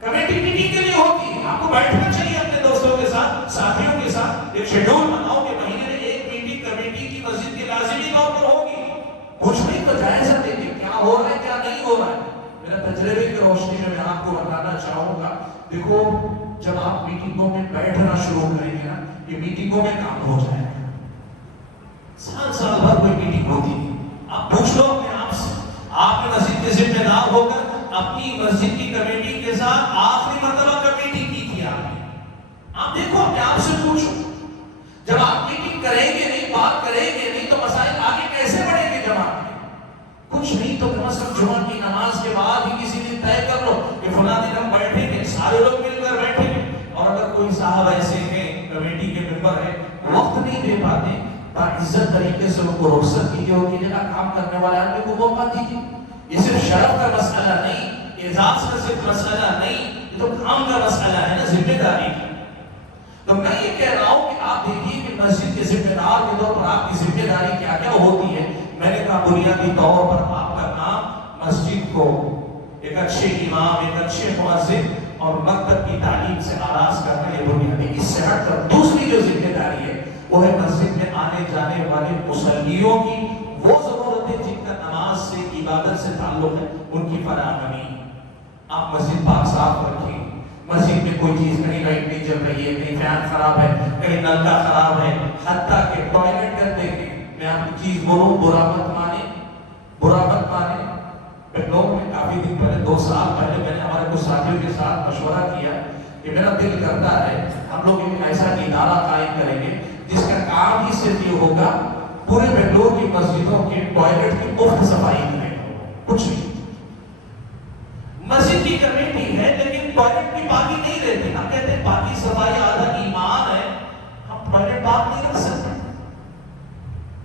کمیٹی میٹنگ کے لیے ہوتی ہے. آپ کو بیٹھنا چاہیے اپنے دوستوں کے ساتھ, ساتھیوں کے ساتھ, ایک شیڈول بناؤ کہ مہینے میں ایک میٹنگ کمیٹی کی مسجد کے لازمی طور پر ہوگی. پوچھنے کا جائزہ دیں کہ کیا ہو رہا ہے کیا نہیں ہو رہا ہے. میرا تجربے کی روشنی میں آپ کو بتانا چاہوں گا, دیکھو جب آپ میٹنگوں میں بیٹھنا شروع کریں گے نا, یہ میٹنگوں میں کام ہو جائے گا. سال بھر کوئی میٹنگ ہوتی ہے, آپ پوچھ لو اپنے آپ سے, آپ نے مسجد کے ذمہ دار ہو کر اپنی مسجد کی کمیٹی کے ساتھ آخری مرتبہ کمیٹی کی تھی آپ نے. آپ دیکھو اپنے آپ سے پوچھو, جب آپ میٹنگ کریں گے نہیں, بات کریں گے نہیں, تو مسائل آگے کیسے بڑھیں گے جماعت میں؟ کچھ نہیں تو کم از کم جمعہ کی نماز کے بعد ہی کسی دن طے کر لو کہ فلاں دن ہم بیٹھیں گے, سارے لوگ مل کر بیٹھیں گے. اور اگر کوئی صاحب ایسے ہیں کمیٹی کے ممبر ہیں وقت نہیں دے پاتے, باعزت طریقے سے ان کو رخصت کیجیے اور کسی کا کام کرنے والے آدمی کو موقع دیجیے. یہ صرف شرف کا مسئلہ نہیں, اعزاز کا صرف مسئلہ نہیں, یہ تو کام کا مسئلہ ہے نا, ذمہ داری کا. تو میں یہ کہہ رہا ہوں کہ آپ دیکھیے کہ مسجد کے ذمہ دار کے طور پر آپ کی ذمہ داری کیا کیا ہوتی ہے. میں نے کہا بنیادی طور پر آپ کا کام مسجد کو ایک اچھے امام, ایک اچھے مؤذن اور مکتب کی تعلیم سے آراز کرنا, یہ بنیادی. اس سے ہٹ کر دوسری جو ذمہ داری ہے وہ ہے مسجد میں آنے جانے والے مصلیوں کی وہ ضرورتیں جن کا نماز سے, عبادت سے تعلق ہے, ان کی فراہمی. آپ مسجد پاک صاف رکھیں. مسجد میں کوئی چیز, کہیں لائٹ نہیں جل رہی ہے, کہیں فین خراب ہے, کہیں نل کا خراب ہے, حتیٰ کہ ٹوائلٹ کر دیں گے. میں آپ کو چیز بولوں, برا مت مانے, برا مت مانے. بنگلور میں کافی دن پہلے, 2 سال پہلے, میں نے ہمارے کچھ ساتھیوں کے ساتھ مشورہ کیا کہ میرا دل کرتا ہے ہم لوگ ایک ایسا ادارہ قائم کریں گے جس کا کام ہی صرف یہ ہوگا پورے بنگلور کی مسجدوں کے ٹوائلٹ کی مفت صفائی کرے گا. کچھ نہیں, مسجد کی کمیٹی ہے لیکن ٹوائلٹ کی پاکی نہیں رہتی. ہم کہتے ہیں پاکی صفائی آدھا ایمان ہے, ہم ٹوائلٹ پاک نہیں رکھ سکتے.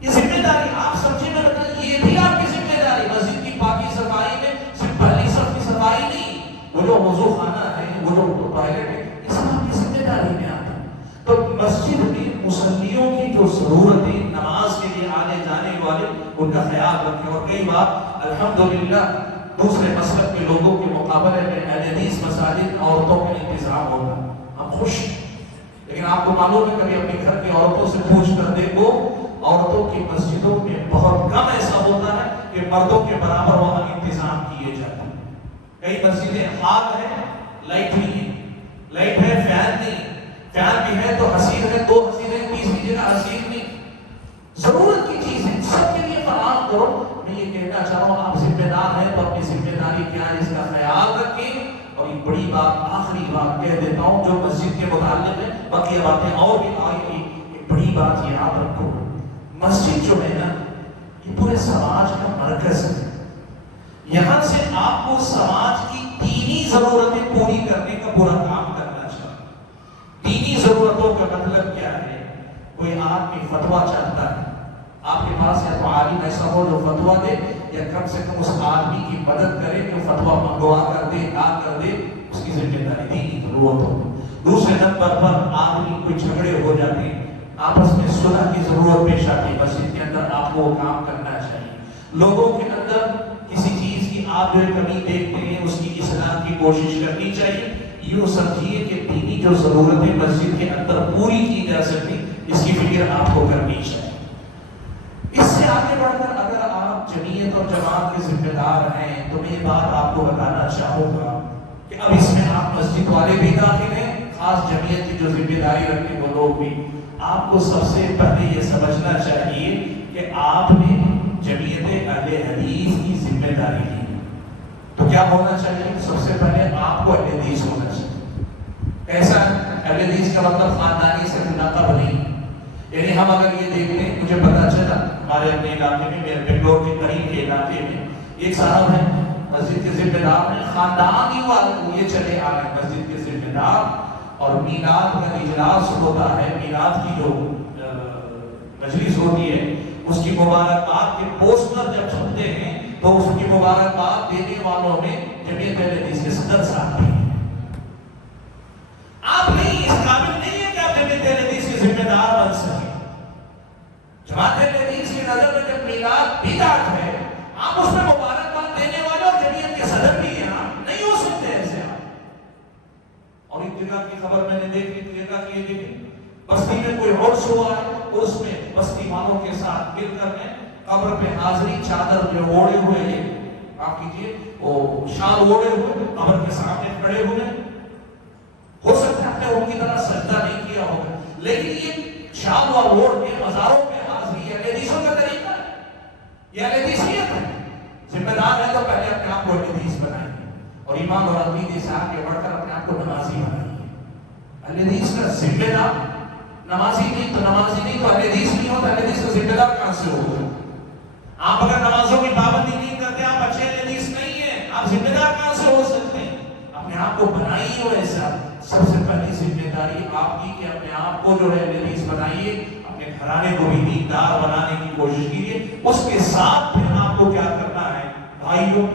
یہ ذمہ داری آپ سمجھے میں بتائیں, یہ بھی آپ کی ذمہ داری. مسجد کی پاکی صفائی میں صرف پہلی صف کی صفائی نہیں, وہ جو وضو خانہ ہے, وہ جو ٹوائلٹ ہے, یہ سب آپ کی ذمہ داری میں آتا ہے. تو مسجد میں مصلیوں کی جو ضرورتیں, نماز کے لیے آنے جانے والے, ان کا خیال رکھیں. اور کئی بار الحمدللہ دوسرے مسلک کے لوگوں کے مقابلے میں اہل حدیث مساجد عورتوں کا انتظام ہوتا, ہم خوش ہیں. لیکن آپ کو معلوم ہے کبھی اپنے گھر کی عورتوں سے پوچھ کر دیکھو, عورتوں کی مسجدوں میں بہت کم ایسا ہوتا ہے کہ مردوں کے برابر وہاں انتظام کیے جاتے ہیں. کئی مسجدیں خاک ہیں, لائٹ نہیں ہے, لائٹ ہے فین نہیں, فین بھی ہے تو حسین ہے, 2 حسینیں تیسری جگہ حسین نہیں. ضرورت کی چیز ہے, سب کے لیے فراہم کرو. میں یہ کہنا چاہ رہا ہوں آپ ذمہ دار ہیں تو اپنی ذمہ داری کیا ہے اس کا خیال رکھیں. اور ایک بڑی بات, آخری بات کہہ دیتا ہوں جو مسجد کے متعلق ہے, باقی باتیں اور بھی آئیں گی. ایک بڑی بات یہ یاد رکھو, مسجد جو ہے نا یہ پورے سماج کا مرکز ہے. یہاں سے آپ کو سماج کی دینی ضرورتیں پوری کرنے کا پورا کام کرنا چاہیے. دینی ضرورتوں کا مطلب کیا ہے؟ کوئی آدمی فتویٰ چاہتا ہے, آپ کے پاس یا تو عالم ایسا ہو جو فتویٰ دے, یا کم سے کم اس آدمی کی مدد کرے کہ فتویٰ منگوا کر دے, نہ کر دے, اس کی ذمہ داری دینی ضرورت ہو. دوسرے نمبر پر آدمی کوئی جھگڑے ہو جاتے ہیں, آپس میں صلح کی ضرورت پیش آتی ہے, مسجد کے اندر آپ کو وہ کام کرنا چاہیے. لوگوں کے اندر کسی چیز کی آپ جو کمی دیکھتے ہیں اس کی اصلاح کی کوشش کرنی چاہیے. یوں سمجھیے کہ دینی جو ضرورتیں مسجد کے اندر پوری کی جا سکتی, اس کی فکر آپ کو کرنی چاہیے. اس سے آگے بڑھ کر اگر آپ جمعیت اور جماعت کے ذمہ دار ہیں تو میں یہ بات آپ کو بتانا چاہوں گا کہ اب اس میں آپ مسجد والے بھی داخل ہیں, خاص جمعیت کی جو ذمہ داری رکھتے ہیں وہ لوگ بھی. آپ کو سب سے پہلے یہ سمجھنا چاہیے کہ آپ نے جمعیت اہل حدیث کی ذمہ داری لی. تو کیا ہونا چاہیے؟ سب سے پہلے آپ کو اہل حدیث ہونا چاہیے. کیسا اہل حدیث کا مطلب خاندانی سے لقب نہیں. یعنی ہم اگر یہ دیکھتے ہیں, مجھے پتا چلا ہمارے اپنے علاقے میں, میرے بنگلور کے قریب کے علاقے میں ایک صاحب ہیں, مسجد کے ذمہ دار ہیں, خاندانی والے یہ چلے آ رہے مسجد کے ذمہ دار. اور میلاد کا اجلاس ہوتا ہے, میلاد کی جو مجلس ہوتی ہے, اس کی مبارکباد کے پوسٹر جب چھپتے ہیں تو اس کی مبارکباد دینے والوں میں جمعیت اہل حدیث کے صدر صاحب ہیں. دیکھا کہ یہ دیکھیں بستی میں کوئی عرس ہوا ہے، عرس میں بستی والوں کے ساتھ مل کر میں قبر پہ حاضری چادر جو اوڑے ہوئے ہیں، آپ کیجئے وہ شال اوڑے ہوئے قبر کے سامنے کھڑے ہوئے، ہو سکتا ہے آپ نے ان کی طرح سجدہ نہیں کیا ہوگا، لیکن یہ شال اور اوڑ کے مزاروں پہ حاضری ہے، حدیثوں کا طریقہ ہے، یہ حدیثیت ہے۔ ذمہ دار ہے تو پہلے اپنے آپ کو حدیث بنائیں اور ایمان اور عقیدے سے آگے بڑھ کر اپنے آپ کو نمازی بنائیے۔ حدیث کا ذمہ دار نمازی نہیں تو حدیث نہیں ہوتا، حدیث کا ذمہ دار کہاں سے ہوگا؟ آپ اگر نمازوں کی پابندی نہیں کرتے آپ اچھے حدیث نہیں ہیں، آپ ذمہ دار کہاں سے ہو سکتے ہیں؟ اپنے آپ کو بنائیے ویسا۔ سب سے پہلی ذمہ داری آپ کی کہ اپنے آپ کو جو ہے حدیث بنائیے، اپنے گھرانے کو بھی دیندار بنانے کی کوشش کیجیے۔ اس کے ساتھ پھر آپ کو کیا کرنا ہے بھائیوں؟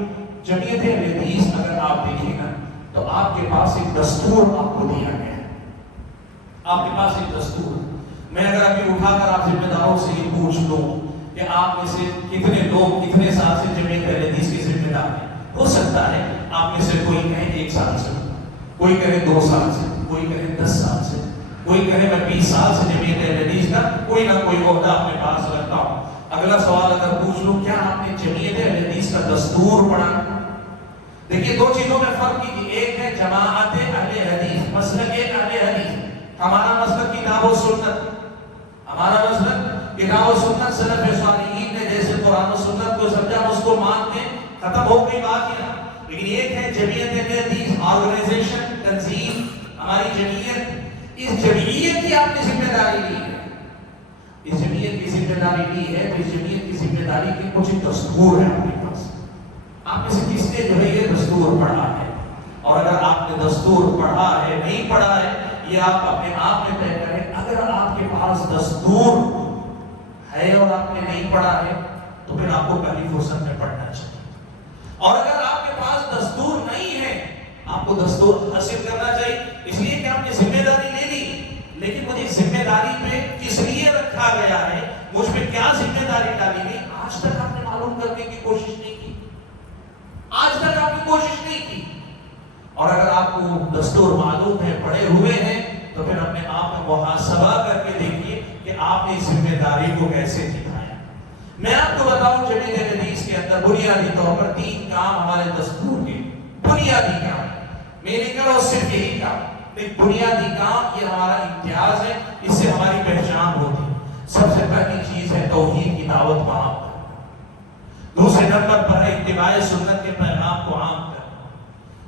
جمعیت حدیث اگر آپ دیکھیں نا تو آپ کے پاس ایک دستور آپ کو دیا گیا ہے، آپ کے پاس ایک دستور۔ میں اگر ابھی اٹھا کر آپ ذمہ داروں سے یہ پوچھ لوں کہ آپ میں سے کتنے لوگ کتنے سال سے جمعیت حدیث کے ذمہ دار ہیں، ہو سکتا ہے آپ میں سے کوئی کہے 1 سال سے، کوئی کہے 2 سال سے، کوئی کہے 10 سال سے، کوئی کہے میں 20 سال سے جمعیت حدیث کا کوئی نہ کوئی عہدہ اپنے پاس رکھتا ہوں۔ اگلا سوال اگر پوچھ لوں کیا آپ نے جمعیت حدیث کا دستور پڑھا؟ دیکھیے 2 چیزوں میں فرق کی، ایک ہے جماعت اہل حدیث، مسلک اہل حدیث۔ ہمارا مسلک کتاب و سنت، ہمارا مسلک کتاب و سنت، سلف صالحین نے جیسے قرآن و سنت کو سمجھا اس کو مانتے، ختم ہو گئی بات ہی نہ۔ لیکن ایک ہے جمعیت حدیث، آرگنائزیشن، تنظیم، ہماری جمعیت، اس جمعیت کی آپ نے ذمہ داری لی ہے، اس جمعیت کی ذمہ داری لی ہے تو اس جمعیت کی ذمہ داری کے کچھ دستور ہے آپ کے پاس۔ آپ میں سے کس نے جو ہے یہ دستور پڑھا ہے؟ اور اگر آپ نے دستور پڑھا ہے نہیں پڑھا ہے یہ آپ اپنے آپ میں طے کریں۔ اگر آپ کے پاس دستور ہے اور آپ نے نہیں پڑھا ہے تو پھر آپ کو پہلی فرصت میں پڑھنا چاہیے، اور اگر آپ کے پاس دستور نہیں ہے آپ کو دستور حاصل کرنا چاہیے، اس لیے کہ آپ نے ذمہ داری لے لی، لیکن مجھے ذمہ داری پہ کس لیے رکھا گیا ہے، مجھ پہ کیا ذمہ داری ڈالی گئی، آج تک آپ نے معلوم کرنے کی کوشش نہیں کی، آج تک آپ نے کوشش نہیں کی۔ اور اگر آپ کو دستور معلوم ہے، پڑھے ہوئے ہیں، تو پھر اپنے آپ کا محاسبہ کر کے دیکھیے کہ آپ نے ذمہ داری کو کیسے نبھایا۔ میں آپ کو بتاؤں جمعیت حدیث کے اندر بنیادی طور پر 3 کام ہمارے دستور کے، بنیادی کام، میں نہیں کہہ رہا صرف یہی کام، ایک بنیادی کام، یہ ہمارا امتیاز ہے، اس سے ہماری پہچان ہوتی۔ سب سے پہلی چیز ہے توحید کی دعوت کو عام کرنا، دوسرے نمبر پر ہے اتباع سنت کے پیغام کو عام کرنا،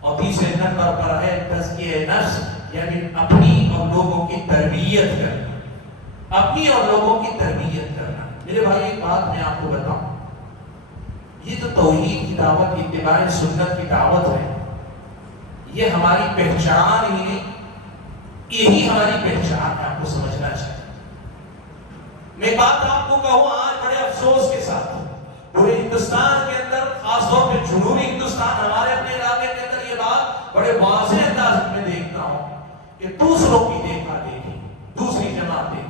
اور تیسرے نمبر پر ہے تزکیہ نفس، یعنی اپنی اور لوگوں کی تربیت کرنا، اپنی اور لوگوں کی تربیت کرنا۔ میرے بھائی ایک بات میں آپ کو بتاؤں، یہ جو توحید کی دعوت، اتباع سنت کی دعوت ہے، یہ ہماری پہچان ہی نہیں، یہی ہماری پہچان ہے، آپ کو سمجھنا چاہیے۔ میں بات آپ کو کہوں آج بڑے افسوس کے ساتھ پورے ہندوستان کے اندر، خاص طور پہ جنوبی ہندوستان، ہمارے اپنے علاقے کے اندر یہ بات بڑے واضح انداز میں دیکھتا ہوں کہ دوسروں کی دیکھا دیکھی، دوسری جماعتیں،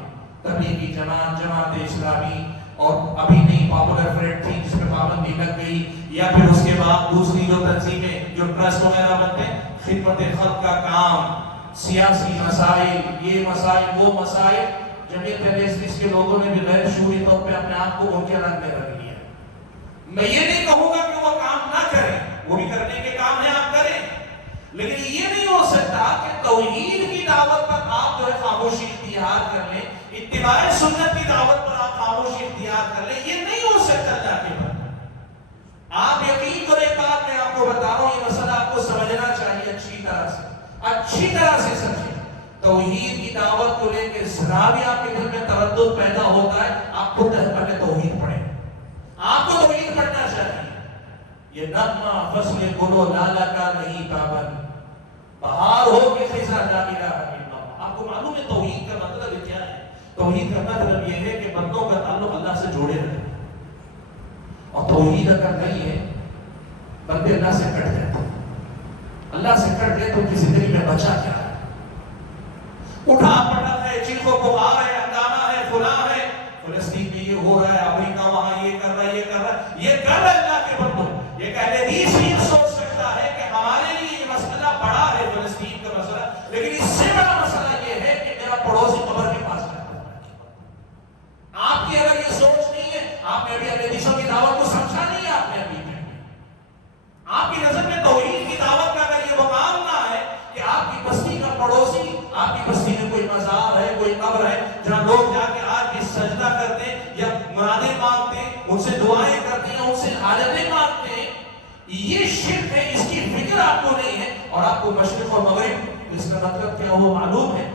تبلیغی جماعت، جماعت اسلامی، اور ابھی نئی پاپولر فرنٹ تھی جس میں پابندی لگ گئی، یا پھر اس کے بعد دوسری جو تنظیمیں جو ٹرسٹ وغیرہ بنتے ہیں، خدمت خلق کا کام، سیاسی مسائل، یہ مسائل وہ مسائل، جمعیت حدیث کے لوگوں نے بھی غیر شعوری طور پہ اپنے آپ کو ان کے رنگ میں رکھ لیا۔ میں یہ نہیں کہوں گا کہ وہ کام نہ کریں، وہ بھی کرنے کے کام ہے، آپ کریں، لیکن یہ نہیں ہو سکتا کہ توحید کی دعوت پر آپ جو ہے خاموشی اختیار کر لیں، اتباع سنت کی دعوت پر آپ خاموشی اختیار کر لیں، یہ نہیں ہو سکتا۔ جاتے پر آپ یقین کریں، ایک بات میں آپ کو بتا رہا ہوں، یہ مسئلہ آپ کو سمجھنا چاہیے اچھی طرح سے سمجھیں۔ توحید کی دعوت کو لے کے ذرا بھی آپ کے دل میں تردد پیدا ہوتا ہے، آپ خود پہلے توحید پڑھیں، آپ کو توحید پڑھنا چاہیے۔ یہ نغمہ فصل گلو لالا کا نہیں پابند، بہار ہو کہ خزاں لا الہ الا اللہ۔ آپ کو معلوم ہے توحید کا مطلب کیا ہے؟ توحید کا مطلب یہ ہے کہ بندوں کا تعلق اللہ سے جوڑے رہے، اور توحید اگر نہیں ہے بندے اللہ سے کٹ جاتے ہیں، اللہ سے کٹ گئے تو ان کی زندگی میں بچا کیا ہے؟ اٹھا پڑا ہے، چیخو پکار ہے، ہنگامہ ہے، فلاں ہے، فلسطین میں یہ ہو رہا ہے، امریکہ وہاں یہ کر رہا ہے، یہ کر رہا ہے، یہ کر رہا ہے اللہ کے بندوں۔ یہ اہل حدیث یہ سوچ سکتا ہے کہ ہمارے لیے یہ مسئلہ بڑا ہے فلسطین کا مسئلہ، لیکن اس سے بڑا مسئلہ حالتیں مانتے ہیں، یہ شرک ہے، اس کی فکر آپ کو نہیں ہے، اور آپ کو مشرق اور مغرب اس کا مطلب کیا وہ معلوم ہے،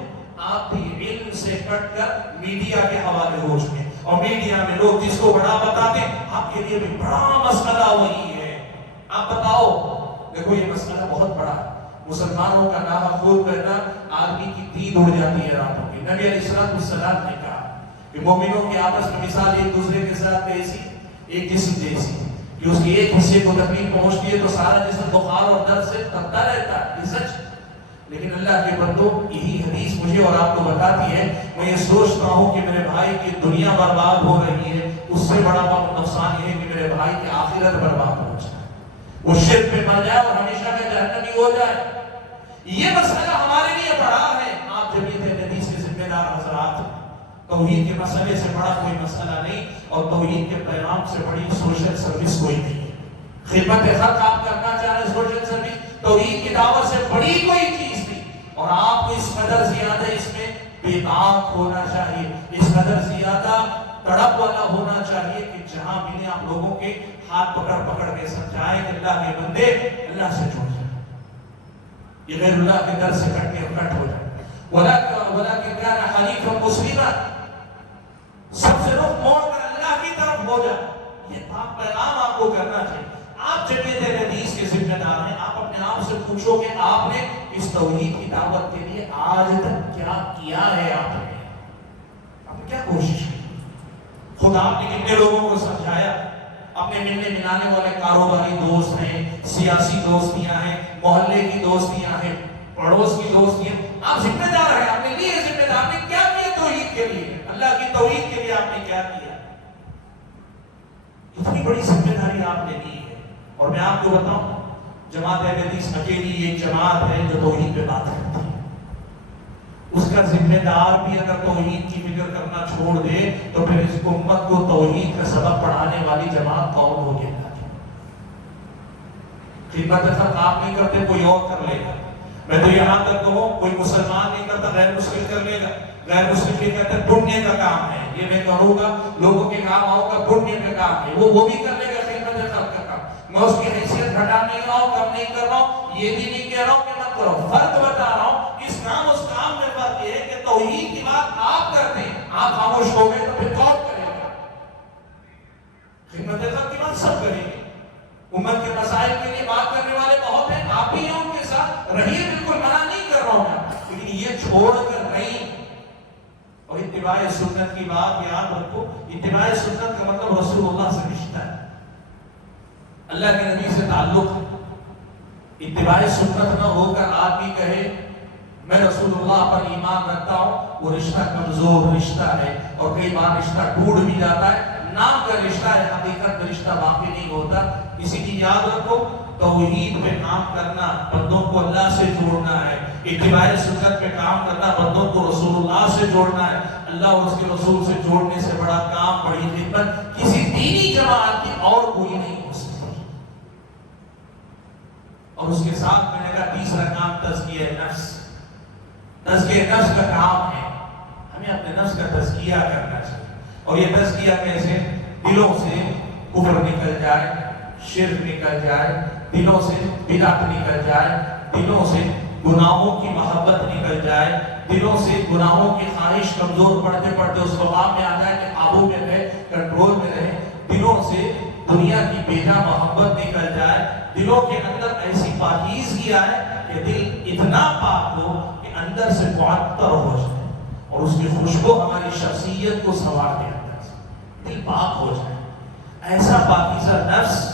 آپ بھی علم سے کٹ کر میڈیا کے حوالے ہو چکے ہیں، اور میڈیا میں لوگ جس کو بڑا بتاتے ہیں آپ کے لیے بھی بڑا مسئلہ وہی ہے۔ آپ بتاؤ، دیکھو یہ مسئلہ بہت بڑا ہے، مسلمانوں کا نام خود کرنا آدمی کی دید اڑ جاتی ہے راتوں کی۔ نبی علیہ السلام نے کہا کہ مومنوں کے آپس میں مثال ایک دوسرے کے ساتھ ایسی ایک جسم جیسی کہ اس کے ایک حصے کو تکلیف پہنچتی ہے تو سارا جسم بخار اور درد سے تپتا رہتا ہے، یہ سچ۔ لیکن اللہ کے بندو، یہی حدیث مجھے اور آپ کو بتاتی ہے، میں یہ سوچتا ہوں کہ میرے بھائی کی دنیا برباد ہو رہی ہے، اس سے بڑا نقصان یہ ہے کہ میرے بھائی کی آخرت برباد ہو جائے، وہ شرک پہ مر جائے اور ہمیشہ کا جہنمی ہو جائے۔ یہ مسئلہ ہمارے لیے بڑا ہے۔ آپ جمعیت حدیث کے ذمہ دار حضرات، توحید کے مسئلے سے بڑا کوئی مسئلہ نہیں، اور توحید کے پیغام سے بڑی سوشل سروس کوئی نہیں ہے۔ خدمت خلق آپ کرنا چاہیں، سوشل سروس توحید کی دعوت سے بڑی کوئی چیز نہیں، اور آپ کو اس قدر زیادہ اس میں بے باک ہونا چاہیے، اس قدر زیادہ تڑپ والا ہونا چاہیے کہ جہاں ملے آپ لوگوں کے ہاتھ پکڑ پکڑ کے سمجھائیں کہ اللہ کے بندے اللہ سے جڑ جائیں، یہ غیر اللہ کے در سے کٹ کے کٹ ہو جائے۔ وَلَكِنْ كَانَ حَنِيفًا مُسْلِمًا، سب سے رخ موڑ کر اللہ کی طرف ہو جائے، یہ پاک پیغام آپ کو کرنا چاہیے۔ آپ جمعیت حدیث کے ذمہ دار ہیں، آپ اپنے آپ سے پوچھو کہ آپ نے اس توحید کی دعوت کے لیے آج تک کیا کیا ہے، آپ نے کیا کوشش کی؟ خود آپ نے کتنے لوگوں کو سمجھایا؟ اپنے ملنے ملانے والے کاروباری دوست ہیں، سیاسی دوستیاں ہیں، محلے کی دوستیاں ہیں، پڑوس کی دوستیاں، آپ ذمہ دار ہیں، آپ نے لیے ذمہ دار، آپ نے کیا کیا توحید کے لیے، اللہ کی توحید کے لیے آپ نے کیا کیا؟ اتنی بڑی ذمہ داری آپ نے لی ہے۔ اور میں آپ کو بتاؤں، جماعت حدیث اکیلی ایک جماعت ہے جو توحید پہ بات کرتی ہے، اس کا ذمہ دار بھی اگر توحید کی فکر کرنا چھوڑ دے تو پھر اس امت کو توحید کا سبق پڑھانے والی جماعت کون ہوگی؟ خدمت خلق آپ نہیں کرتے، کوئی اور کر لے گا۔ میں تو یہاں تک کہوں، کوئی مسلمان نہیں کرتا، غیر مسلم کر لے گا۔ غیر مسلم یہ کہتے ہیں پنیہ کا کام ہے، یہ میں کہوں گا لوگوں کے کام آؤں گا، پنیہ کا کام ہے، وہ بھی کر لے گا خدمت خلق کا کام۔ میں اس کی حیثیت گھٹا نہیں رہا ہوں، کم نہیں کر رہا ہوں، یہ بھی نہیں کہہ رہا ہوں کہ مت کرو، فرق بتا رہا ہوں، اس کام اس کام میں فرق یہ ہے کہ توحید کی بات آپ کرتے ہیں، آپ خاموش ہو گئے تو پھر کون کرے گا؟ خدمت خلق کی بات سب کریں گے، امت کے مسائل کے لیے بات کرنے والے بہت ہیں، آپ بھی ہیں ان کے ساتھ، رہیے، بالکل منع نہیں کر رہا ہوں میں، لیکن یہ چھوڑ کر نہیں۔ اور اتباع سنت کی بات یاد رکھو، اتباع سنت کا مطلب رسول اللہ سے رشتہ ہے، اللہ کے نبی سے تعلق ہے۔ اتباع سنت نہ ہو کر آدمی کہے میں رسول اللہ پر ایمان رکھتا ہوں، وہ رشتہ کمزور رشتہ ہے، اور کئی بار رشتہ ٹوٹ بھی جاتا ہے، نام کا رشتہ ہے، حقیقت میں رشتہ باقی نہیں ہوتا۔ اسی لیے یاد رکھو، توحید پہ کام کرنا بندوں کو اللہ سے جوڑنا ہے، اتباع سنت پہ کام کرنا بندوں کو رسول اللہ سے جوڑنا ہے۔ اللہ اور اس کے رسول سے جوڑنے سے بڑا کام، بڑی خدمت کسی دینی جماعت کی اور کوئی نہیں ہو سکتی۔ اور اس کے ساتھ میں نے کہا تیسرا کام تزکیہ نفس، تزکیہ نفس کا کام ہے، ہمیں اپنے نفس کا تزکیہ کرنا چاہیے۔ اور یہ تزکیہ کیسے؟ دلوں سے کفر نکل جائے، شرک نکل جائے، دلوں سے بدعت نکل جائے، دلوں سے گناہوں کی محبت نکل جائے، دلوں سے گناہوں کی خواہش کمزور پڑتے پڑتے اس مقام میں آتا ہے کہ قابو میں رہے، کنٹرول میں رہے، دلوں سے دنیا کی بیجا محبت نکل جائے، دلوں کے اندر ایسی پاکیزگی آئے کہ دل اتنا پاک ہو کہ اندر سے معطر ہو جائے، اور اس کی خوشبو ہماری شخصیت کو سنوار دے، اندر سے دل پاک ہو جائے۔ ایسا پاکیزہ نفس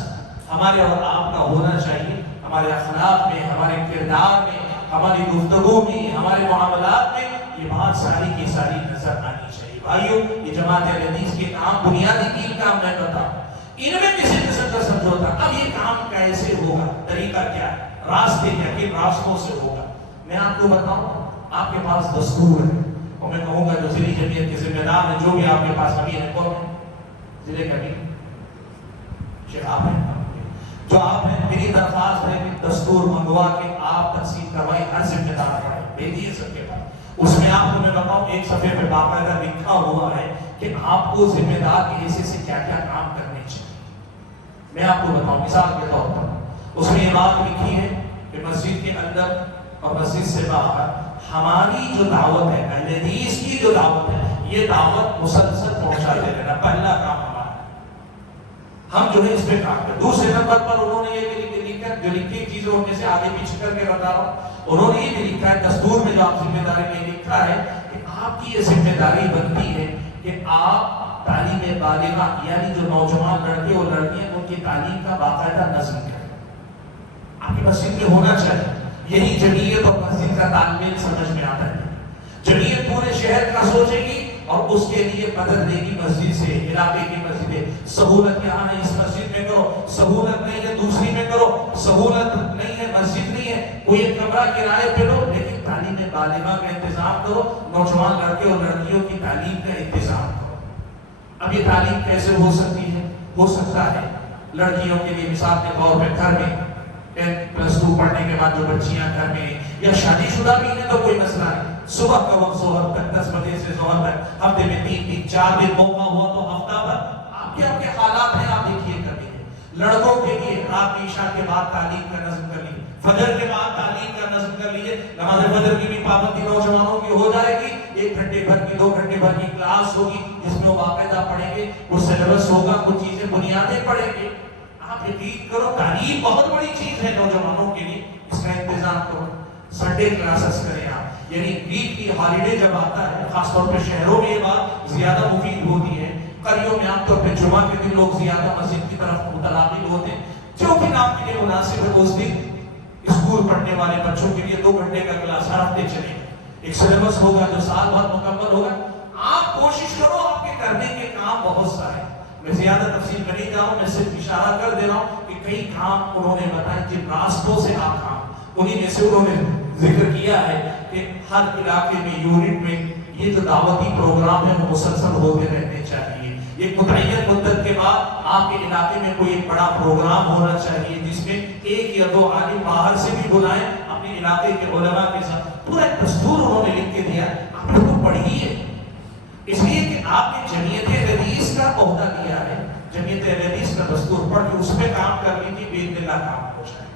ہمارے اور آپ کا ہونا چاہیے، ہمارے اخلاق میں، ہمارے کردار میں، ہماری گفتگو میں، ہمارے معاملات میں یہ بات ساری کی ساری نظر آنی چاہیے۔ بھائیو، یہ جماعت حدیث کے کام بنیادی تین کام میں بتاؤں، ان میں کسی قسم کا سمجھوتا، اب یہ کام کیسے ہوگا، طریقہ کیا ہے، راستے کیا، کن راستوں سے ہوگا؟ میں آپ کو بتاؤں، آپ کے پاس دستور ہے، اور میں کہوں گا جو ضلعی جمعیت کے ذمہ دار ہیں، جو بھی آپ کے پاس ابھی ہے، کون ہے؟ ضلع کبھی شیخ آپ ہیں، جو آپ ہیں، میری درخواست ہے کہ دستور منگوا کے آپ تقسیم کروائی، ہر ذمہ دار پڑھیں، بھیجیے سب کے پاس۔ اس میں آپ کو میں بتاؤں، ایک صفحے پہ باقاعدہ لکھا ہوا ہے کہ آپ کو ذمہ دار کے حصے سے کیا کیا کام کرنے چاہیے۔ میں آپ کو بتاؤں مثال کے طور پر اس میں یہ بات لکھی ہے کہ مسجد کے اندر اور مسجد سے باہر ہماری جو دعوت ہے، اہل حدیث کی جو دعوت ہے، یہ دعوت مسلسل پہنچاتے رہنا پہلا کام ہمارا ہے۔ ہم جو ہے اس پہ کام کریں۔ دوسرے نمبر پر انہوں نے یہ لکھا، جو لکھی چیزوں میں سے آگے پیچھے کر کے بتا رہا ہوں، انہوں نے یہ بھی لکھا ہے دستور میں جو آپ ذمہ داری میں لکھا ہے کہ آپ کی یہ ذمہ داری بنتی ہے کہ آپ تعلیم بالغہ یعنی جو نوجوان لڑکے اور لڑکیاں ان کی تعلیم کا باقاعدہ نظم کریں۔ آپ کی مسجد میں ہونا چاہیے۔ یہی جمعیت اور مسجد کا تال میل سمجھ میں آتا ہے۔ جمعیت پورے شہر کا سوچے گی اور اس کے لیے مدد دے گی مسجد سے، علاقے کی مسجدیں۔ سہولت یہاں ہے اس مسجد میں کرو، سہولت نہیں ہے دوسری میں کرو، سہولت نہیں ہے مسجد نہیں ہے کوئی ایک کمرہ کرائے پہ لو، لیکن تعلیم بالغہ کا انتظام کرو، نوجوان لڑکے اور لڑکیوں کی تعلیم کا انتظام کرو۔ اب یہ تعلیم کیسے ہو سکتی ہے؟ ہو سکتا ہے لڑکیوں کے لیے مثال کے طور پہ گھر میں 10+2 پڑھنے کے بعد جو بچیاں گھر میں یا شادی شدہ بھی ہیں تو کوئی مسئلہ نہیں، صبح کا وقت ظہر تک 10 بجے سے ظہر تک، ہفتے میں 3-4 دن موقع ہوا تو ہفتہ بھر، آپ کے حالات ہیں، آپ دیکھیے کبھی لڑکوں کے لیے رات عشاء کے بعد تعلیم کا نظم کر لیجیے، فجر کے بعد تعلیم کا نظم کر لیجیے، نماز فجر کی بھی پابندی نوجوانوں کی ہو جائے گی، 1 گھنٹے بھر کی 2 گھنٹے بھر کی کلاس ہوگی جس میں وہ باقاعدہ پڑھیں گے، وہ سلیبس ہوگا، کچھ چیزیں بنیادیں پڑھیں گے۔ آپ یقین کرو تعلیم بہت بڑی چیز ہے نوجوانوں کے لیے، اس کا انتظام کرو۔ سنڈے کلاسز کریں آپ، یعنی ویک کی ہالیڈے جب آتا ہے، خاص طور پہ شہروں میں یہ بات زیادہ مفید ہوتی ہے، قریوں میں عام طور پہ جمعہ کے دن لوگ زیادہ مسجد کی طرف متلاقی ہوتے ہیں، جو بھی نام کے لیے مناسب ہے اس دن اسکول پڑھنے والے بچوں کے لیے 2 گھنٹے کا کلاس ہر ہفتے چلے گا، ایک سلیبس ہوگا جو سال بھر مکمل ہوگا۔ آپ کوشش کرو، آپ کے کرنے کے کام بہت سارے، میں زیادہ تفصیل میں نہیں جا رہا ہوں، میں صرف اشارہ کر دے رہا ہوں کہ کئی کام انہوں نے بتائے جن راستوں سے آپ کام، انہی میں سے انہوں نے ذکر کیا ہے کہ ہر علاقے میں یونٹ میں یہ جو دعوتی پروگرام ہے وہ مسلسل ہوتے رہنے چاہیے۔ ایک متعین مدت کے بعد آپ کے علاقے میں کوئی ایک بڑا پروگرام ہونا چاہیے جس میں 1 یا 2 عالم باہر سے بھی بلائیں، اپنے علاقے کے علماء کے ساتھ۔ پورا ایک دستور انہوں نے لکھ کے دیا، آپ نے تو پڑھی ہے، اس لیے کہ آپ نے جمعیت حدیث کا عہدہ لیا ہے، جمعیت حدیث کا دستور پڑھ کے اس پہ کام کر لیجیے، بے دلہ کام ہو جائے۔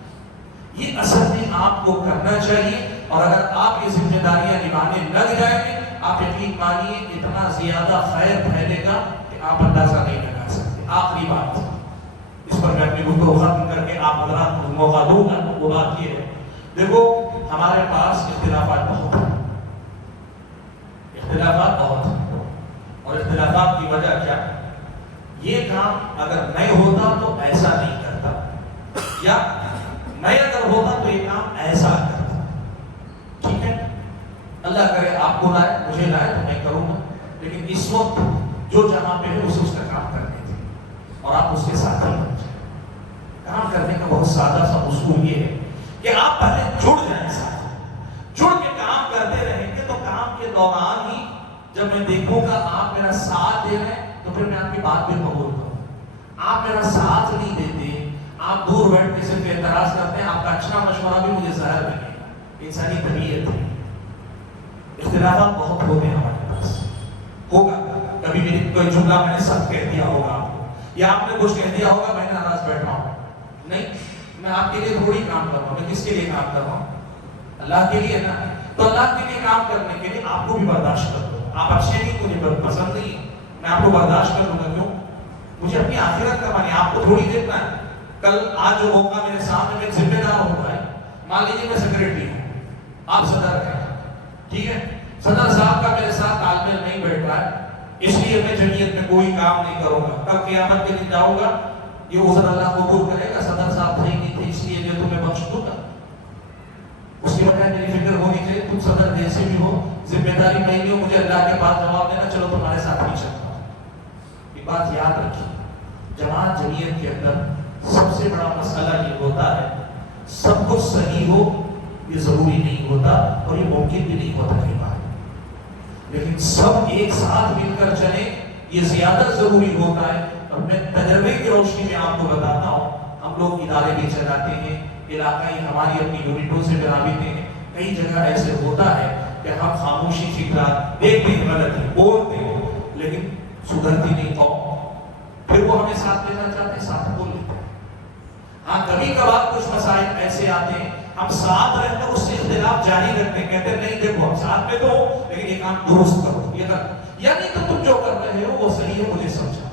یہ اصل میں آپ کو کرنا چاہیے، اور اگر آپ یہ ذمہ داریاں نبھانے لگ جائیں گے، آپ یقین مانیے اتنا زیادہ خیر پھیلے گا کہ آپ اندازہ نہیں لگا سکتے۔ آخری بات اس پر میں اپنی گفتگو ختم کر کے آپ حضرات کو موقع دوں گا، وہ بات یہ ہے، دیکھو ہمارے پاس اختلافات بہت ہیں، اختلافات بہت ہیں، اور اختلافات کی وجہ کیا؟ یہ کام اگر نہیں ہوتا تو ایسا نہیں کرتا، یا نہیں اگر ہوتا تو یہ کام ایسا کرتا، ٹھیک ہے؟ اللہ کرے آپ کو لائے، مجھے لائے تو میں کروں گا، لیکن اس وقت جو جہاں پہ ہے اسے اس کا کام کرنے تھے، اور آپ اس کے ساتھ ہی بن جائیں۔ کام کرنے کا بہت سادہ سا اصول یہ ہے کہ آپ پہلے جڑ جائیں، ساتھ جڑ کے کام کرتے رہیں گے تو کام کے دوران ہی جب میں دیکھوں گا آپ میرا ساتھ دے رہے ہیں تو پھر میں آپ کی بات پہ قبول کروں۔ آپ میرا ساتھ نہیں دیتے، آپ دور بیٹھ کے صرف اعتراض کرتے ہیں، آپ کا اچھا مشورہ بھی مجھے زہر لگے گا، انسانی طبیعت ہے۔ اختلافات بہت ہوتے ہیں ہمارے پاس، ہوگا کبھی میری کوئی جملہ میں نے سخت کہہ دیا ہوگا آپ کو، یا آپ نے کچھ کہہ دیا ہوگا میں ناراض بیٹھا ہوں، نہیں، میں آپ کے لیے تھوڑی کام کر رہا ہوں، میں کس کے لیے کام کر رہا ہوں؟ اللہ کے لیے نا، تو اللہ کے لیے کام کرنے کے لیے آپ کو بھی برداشت کر دو، آپ اچھے نہیں، مجھے پسند نہیں، میں آپ کو برداشت کر دوں گا، کیوں؟ مجھے اپنی آخرت کا مانی، آپ کو تھوڑی دیکھنا ہے، کل آج جو موقع میرے سامنے میں ذمہ دار ہوتا ہے، مان لیجیے میں سیکریٹری ہوں، آپ صدر ہیں، ٹھیک ہے؟ صدر صاحب کا میرے ساتھ تال میل نہیں بیٹھ رہا ہے، اس لیے میں جمعیت میں کوئی کام نہیں کروں گا، کب قیامت کے دن جاؤں گا، یہ عذر اللہ قبول کرے گا، صدر صاحب صحیح نہیں تھے اس لیے میں تمہیں بخش دوں گا، اس کی وجہ میری فکر ہونی چاہیے، تم صدر جیسے بھی ہو، ذمہ داری میں نہیں ہو، مجھے اللہ کے پاس جواب دینا، چلو تمہارے ساتھ نہیں چلتا ہوں۔ یہ بات یاد رکھیے، جماعت جمعیت کے اندر سب سے بڑا مسئلہ یہ ہوتا ہے، سب کچھ صحیح ہو یہ ضروری نہیں ہوتا، اور یہ ممکن بھی نہیں ہوتا کہ بات، لیکن سب ایک ساتھ مل کر چلیں یہ زیادہ ضروری ہوتا ہے۔ اور میں تجربے کی روشنی میں آپ کو بتاتا ہوں، ہم لوگ ادارے بھی چلاتے ہیں، علاقائی ہماری اپنی یونٹوں سے بھی رابطے ہیں، کئی جگہ ایسے ہوتا ہے کہ ہم خاموشی فکرا دیکھتے ہیں، غلطی بولتے ہیں لیکن سدھرتی نہیں قوم، پھر وہ ہمیں ساتھ لینا چاہتے ہیں، ساتھ بول لیتے ہیں، ہاں کبھی کبھار کچھ مسائل ایسے آتے ہیں ہم ساتھ رہ کر اس سے اختلاف جاری رکھتے ہیں، کہتے ہیں نہیں دیکھو ہم ساتھ میں تو ہو لیکن یہ کام درست کرو، یہ کر یعنی تو تم جو کر رہے ہو وہ صحیح ہے، مجھے سمجھا،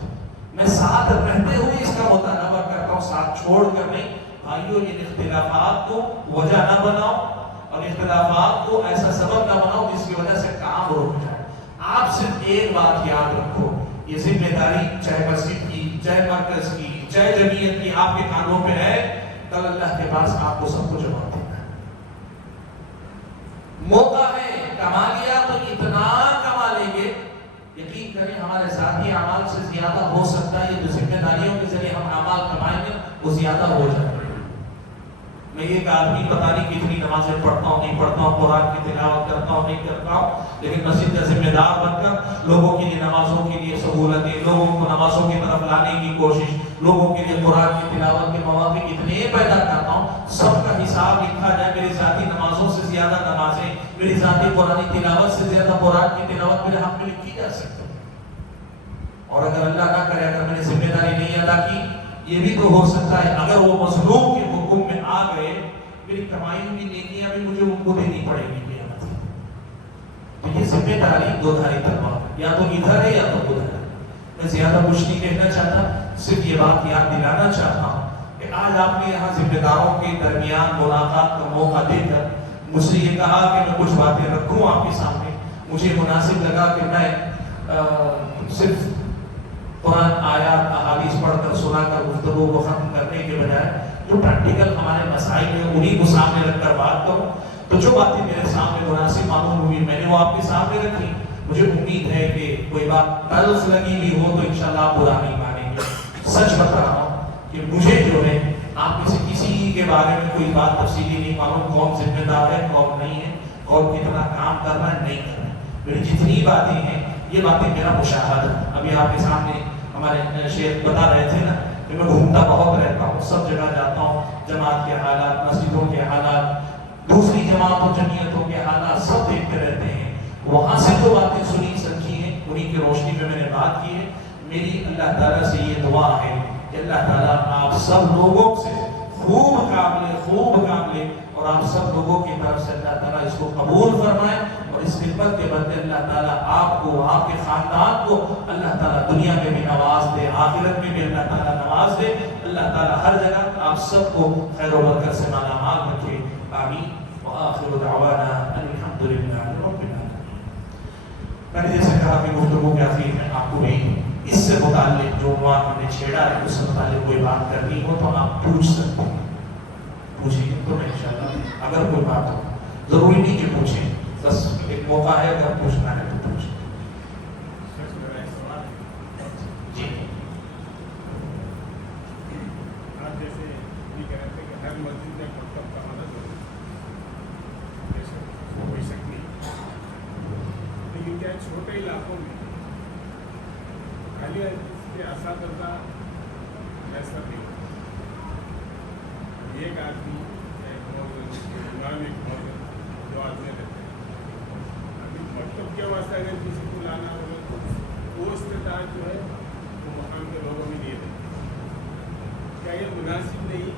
میں ساتھ رہتے ہوئے اس کا مطالبہ کرتا ہوں، ساتھ چھوڑ کر نہیں۔ بھائیو ان اختلافات کو وجہ نہ بناؤ اور اختلافات کو ایسا سبب نہ بناؤ جس کی وجہ سے کام رک جائے۔ آپ صرف ایک بات یاد رکھو، یہ ذمہ داری چاہے مسجد کی، چاہے مرکز کی، چاہے جمعیت کی، آپ کے کانوں پہ ہے، کل اللہ کے پاس آپ کو سب کو جواب دینا ہے۔ موقع ہے، کما لیا تو اتنا کما لیں گے، یقین کریں ہمارے ذاتی اعمال سے زیادہ ہو سکتا ہے، یہ جو ذمہ داریوں کے ذریعے ہم اعمال کمائیں گے وہ زیادہ ہو جائے گا۔ میں ایک آدمی پتہ نہیں کتنی نمازیں پڑھتا ہوں نہیں پڑھتا ہوں، قرآن کی تلاوت کرتا ہوں نہیں کرتا ہوں، لیکن مسجد کا ذمہ دار بن کر لوگوں کے لیے نمازوں کے لیے سہولتیں، لوگوں کو نمازوں کی طرف لانے کی کوشش، لوگوں کے لیے قرآن کی تلاوت کے مواقع اتنے پیدا کرتا ہوں، سب کا حساب لکھا جائے، میری ذاتی نمازوں سے زیادہ نمازیں، میری ذاتی قرآن تلاوت سے زیادہ قرآن کی تلاوت میرے حق میں لکھی جا سکتی ہے۔ اور اگر اللہ نہ کرے، اگر میں نے ذمہ داری نہیں ادا کی، یہ بھی تو ہو سکتا ہے اگر وہ مظلوم کے حکم میں آ گئے، میری کمائی ہوئی نیکیاں بھی مجھے ان کو دینی پڑے گی قیامت میں۔ تو یہ ذمہ داری دو دھاری تلوار ہے، یا تو ادھر ہے یا تو ادھر ہے۔ میں زیادہ کچھ نہیں کہنا چاہتا، صرف یہ بات یاد دلانا چاہتا ہوں کہ آج آپ نے یہاں ذمہ داروں کے درمیان ملاقات کا موقع دے کر مجھ سے یہ کہا کہ میں کچھ باتیں رکھوں آپ کے سامنے، مجھے مناسب لگا کہ میں صرف قرآن آیات احادیث پڑھ کر سنا کر گفتگو کو ختم کرنے کے بجائے جو پریکٹیکل ہمارے مسائل ہیں انہی کو سامنے رکھ کر بات کروں۔ تو جو باتیں میرے سامنے مناسب معلوم ہوئی میں نے وہ آپ کے سامنے رکھی۔ مجھے امید ہے کہ کوئی بات تلخ لگی بھی ہو تو انشاءاللہ آپ برا نہیں مانیں گے۔ سچ بتا رہا ہوں کہ مجھے جو ہے آپ میں سے کسی کے بارے میں کوئی بات تفصیلی نہیں معلوم، کون ذمہ دار ہے کون نہیں ہے، کون کتنا کام کرنا ہے نہیں کرنا ہے۔ میری جتنی باتیں ہیں یہ باتیں میرا مشاہدہ ہے۔ ابھی آپ کے سامنے ہمارے شیخ بتا رہے تھے نا کہ میں گھومتا بہت رہتا ہوں، سب جگہ جاتا ہوں، جماعت کے حالات، مسجدوں کے حالات، دوسری جماعتوں جمعیتوں کے حالات سب دیکھتے رہتے ہیں۔ وہاں سے جو باتیں سنی سمجھی ہیں انہی کی روشنی میں نے بات کی ہے۔ میری اللہ تعالیٰ سے یہ دعا ہے کہ اللہ تعالیٰ آپ سب لوگوں سے خوب کام لے اور آپ سب لوگوں کی طرف سے اللہ تعالیٰ اس کو قبول فرمائے، اور اس خدمت کے بدلے اللہ تعالیٰ آپ کو، آپ کے خاندان کو اللہ تعالیٰ دنیا میں بھی نواز دے، آخرت میں بھی اللہ تعالیٰ نواز دے۔ اللہ تعالیٰ ہر جگہ آپ سب کو خیر و برکت سے مالا مال رکھے، آمین۔ وآخر دعوانا ان الحمد للہ رب العالمین۔ میں نے جیسے کہا کہ گفتگو کے آخر میں آپ کو بھی اس سے متعلق جو عنوان میں نے چھیڑا ہے اس سے متعلق کوئی بات کرنی ہو تو آپ پوچھ سکتے ہیں، پوچھیں تو میں انشاءاللہ اگر کوئی بات ہو، ضروری نہیں کہ پوچھیں، بس ایک موقع ہے اگر پوچھنا ہے تو پوچھیں۔ جی آپ جیسے یہ کہہ رہے تھے کہ ہر مسجد میں مکتب کا ہونا ضروری ہے، جیسے کوئی شک نہیں، لیکن کیا چھوٹے علاقوں میں خالی کے اساتذہ میسر نہیں ہوتا، ایک آدمی ایک جو آدمی رہتے ہیں، ابھی مکتب کے واسطے اگر کسی کو لانا ہو تو وہ استطاعت جو ہے وہ مقام کے لوگوں میں نہیں رہتی، کیا یہ مناسب نہیں؟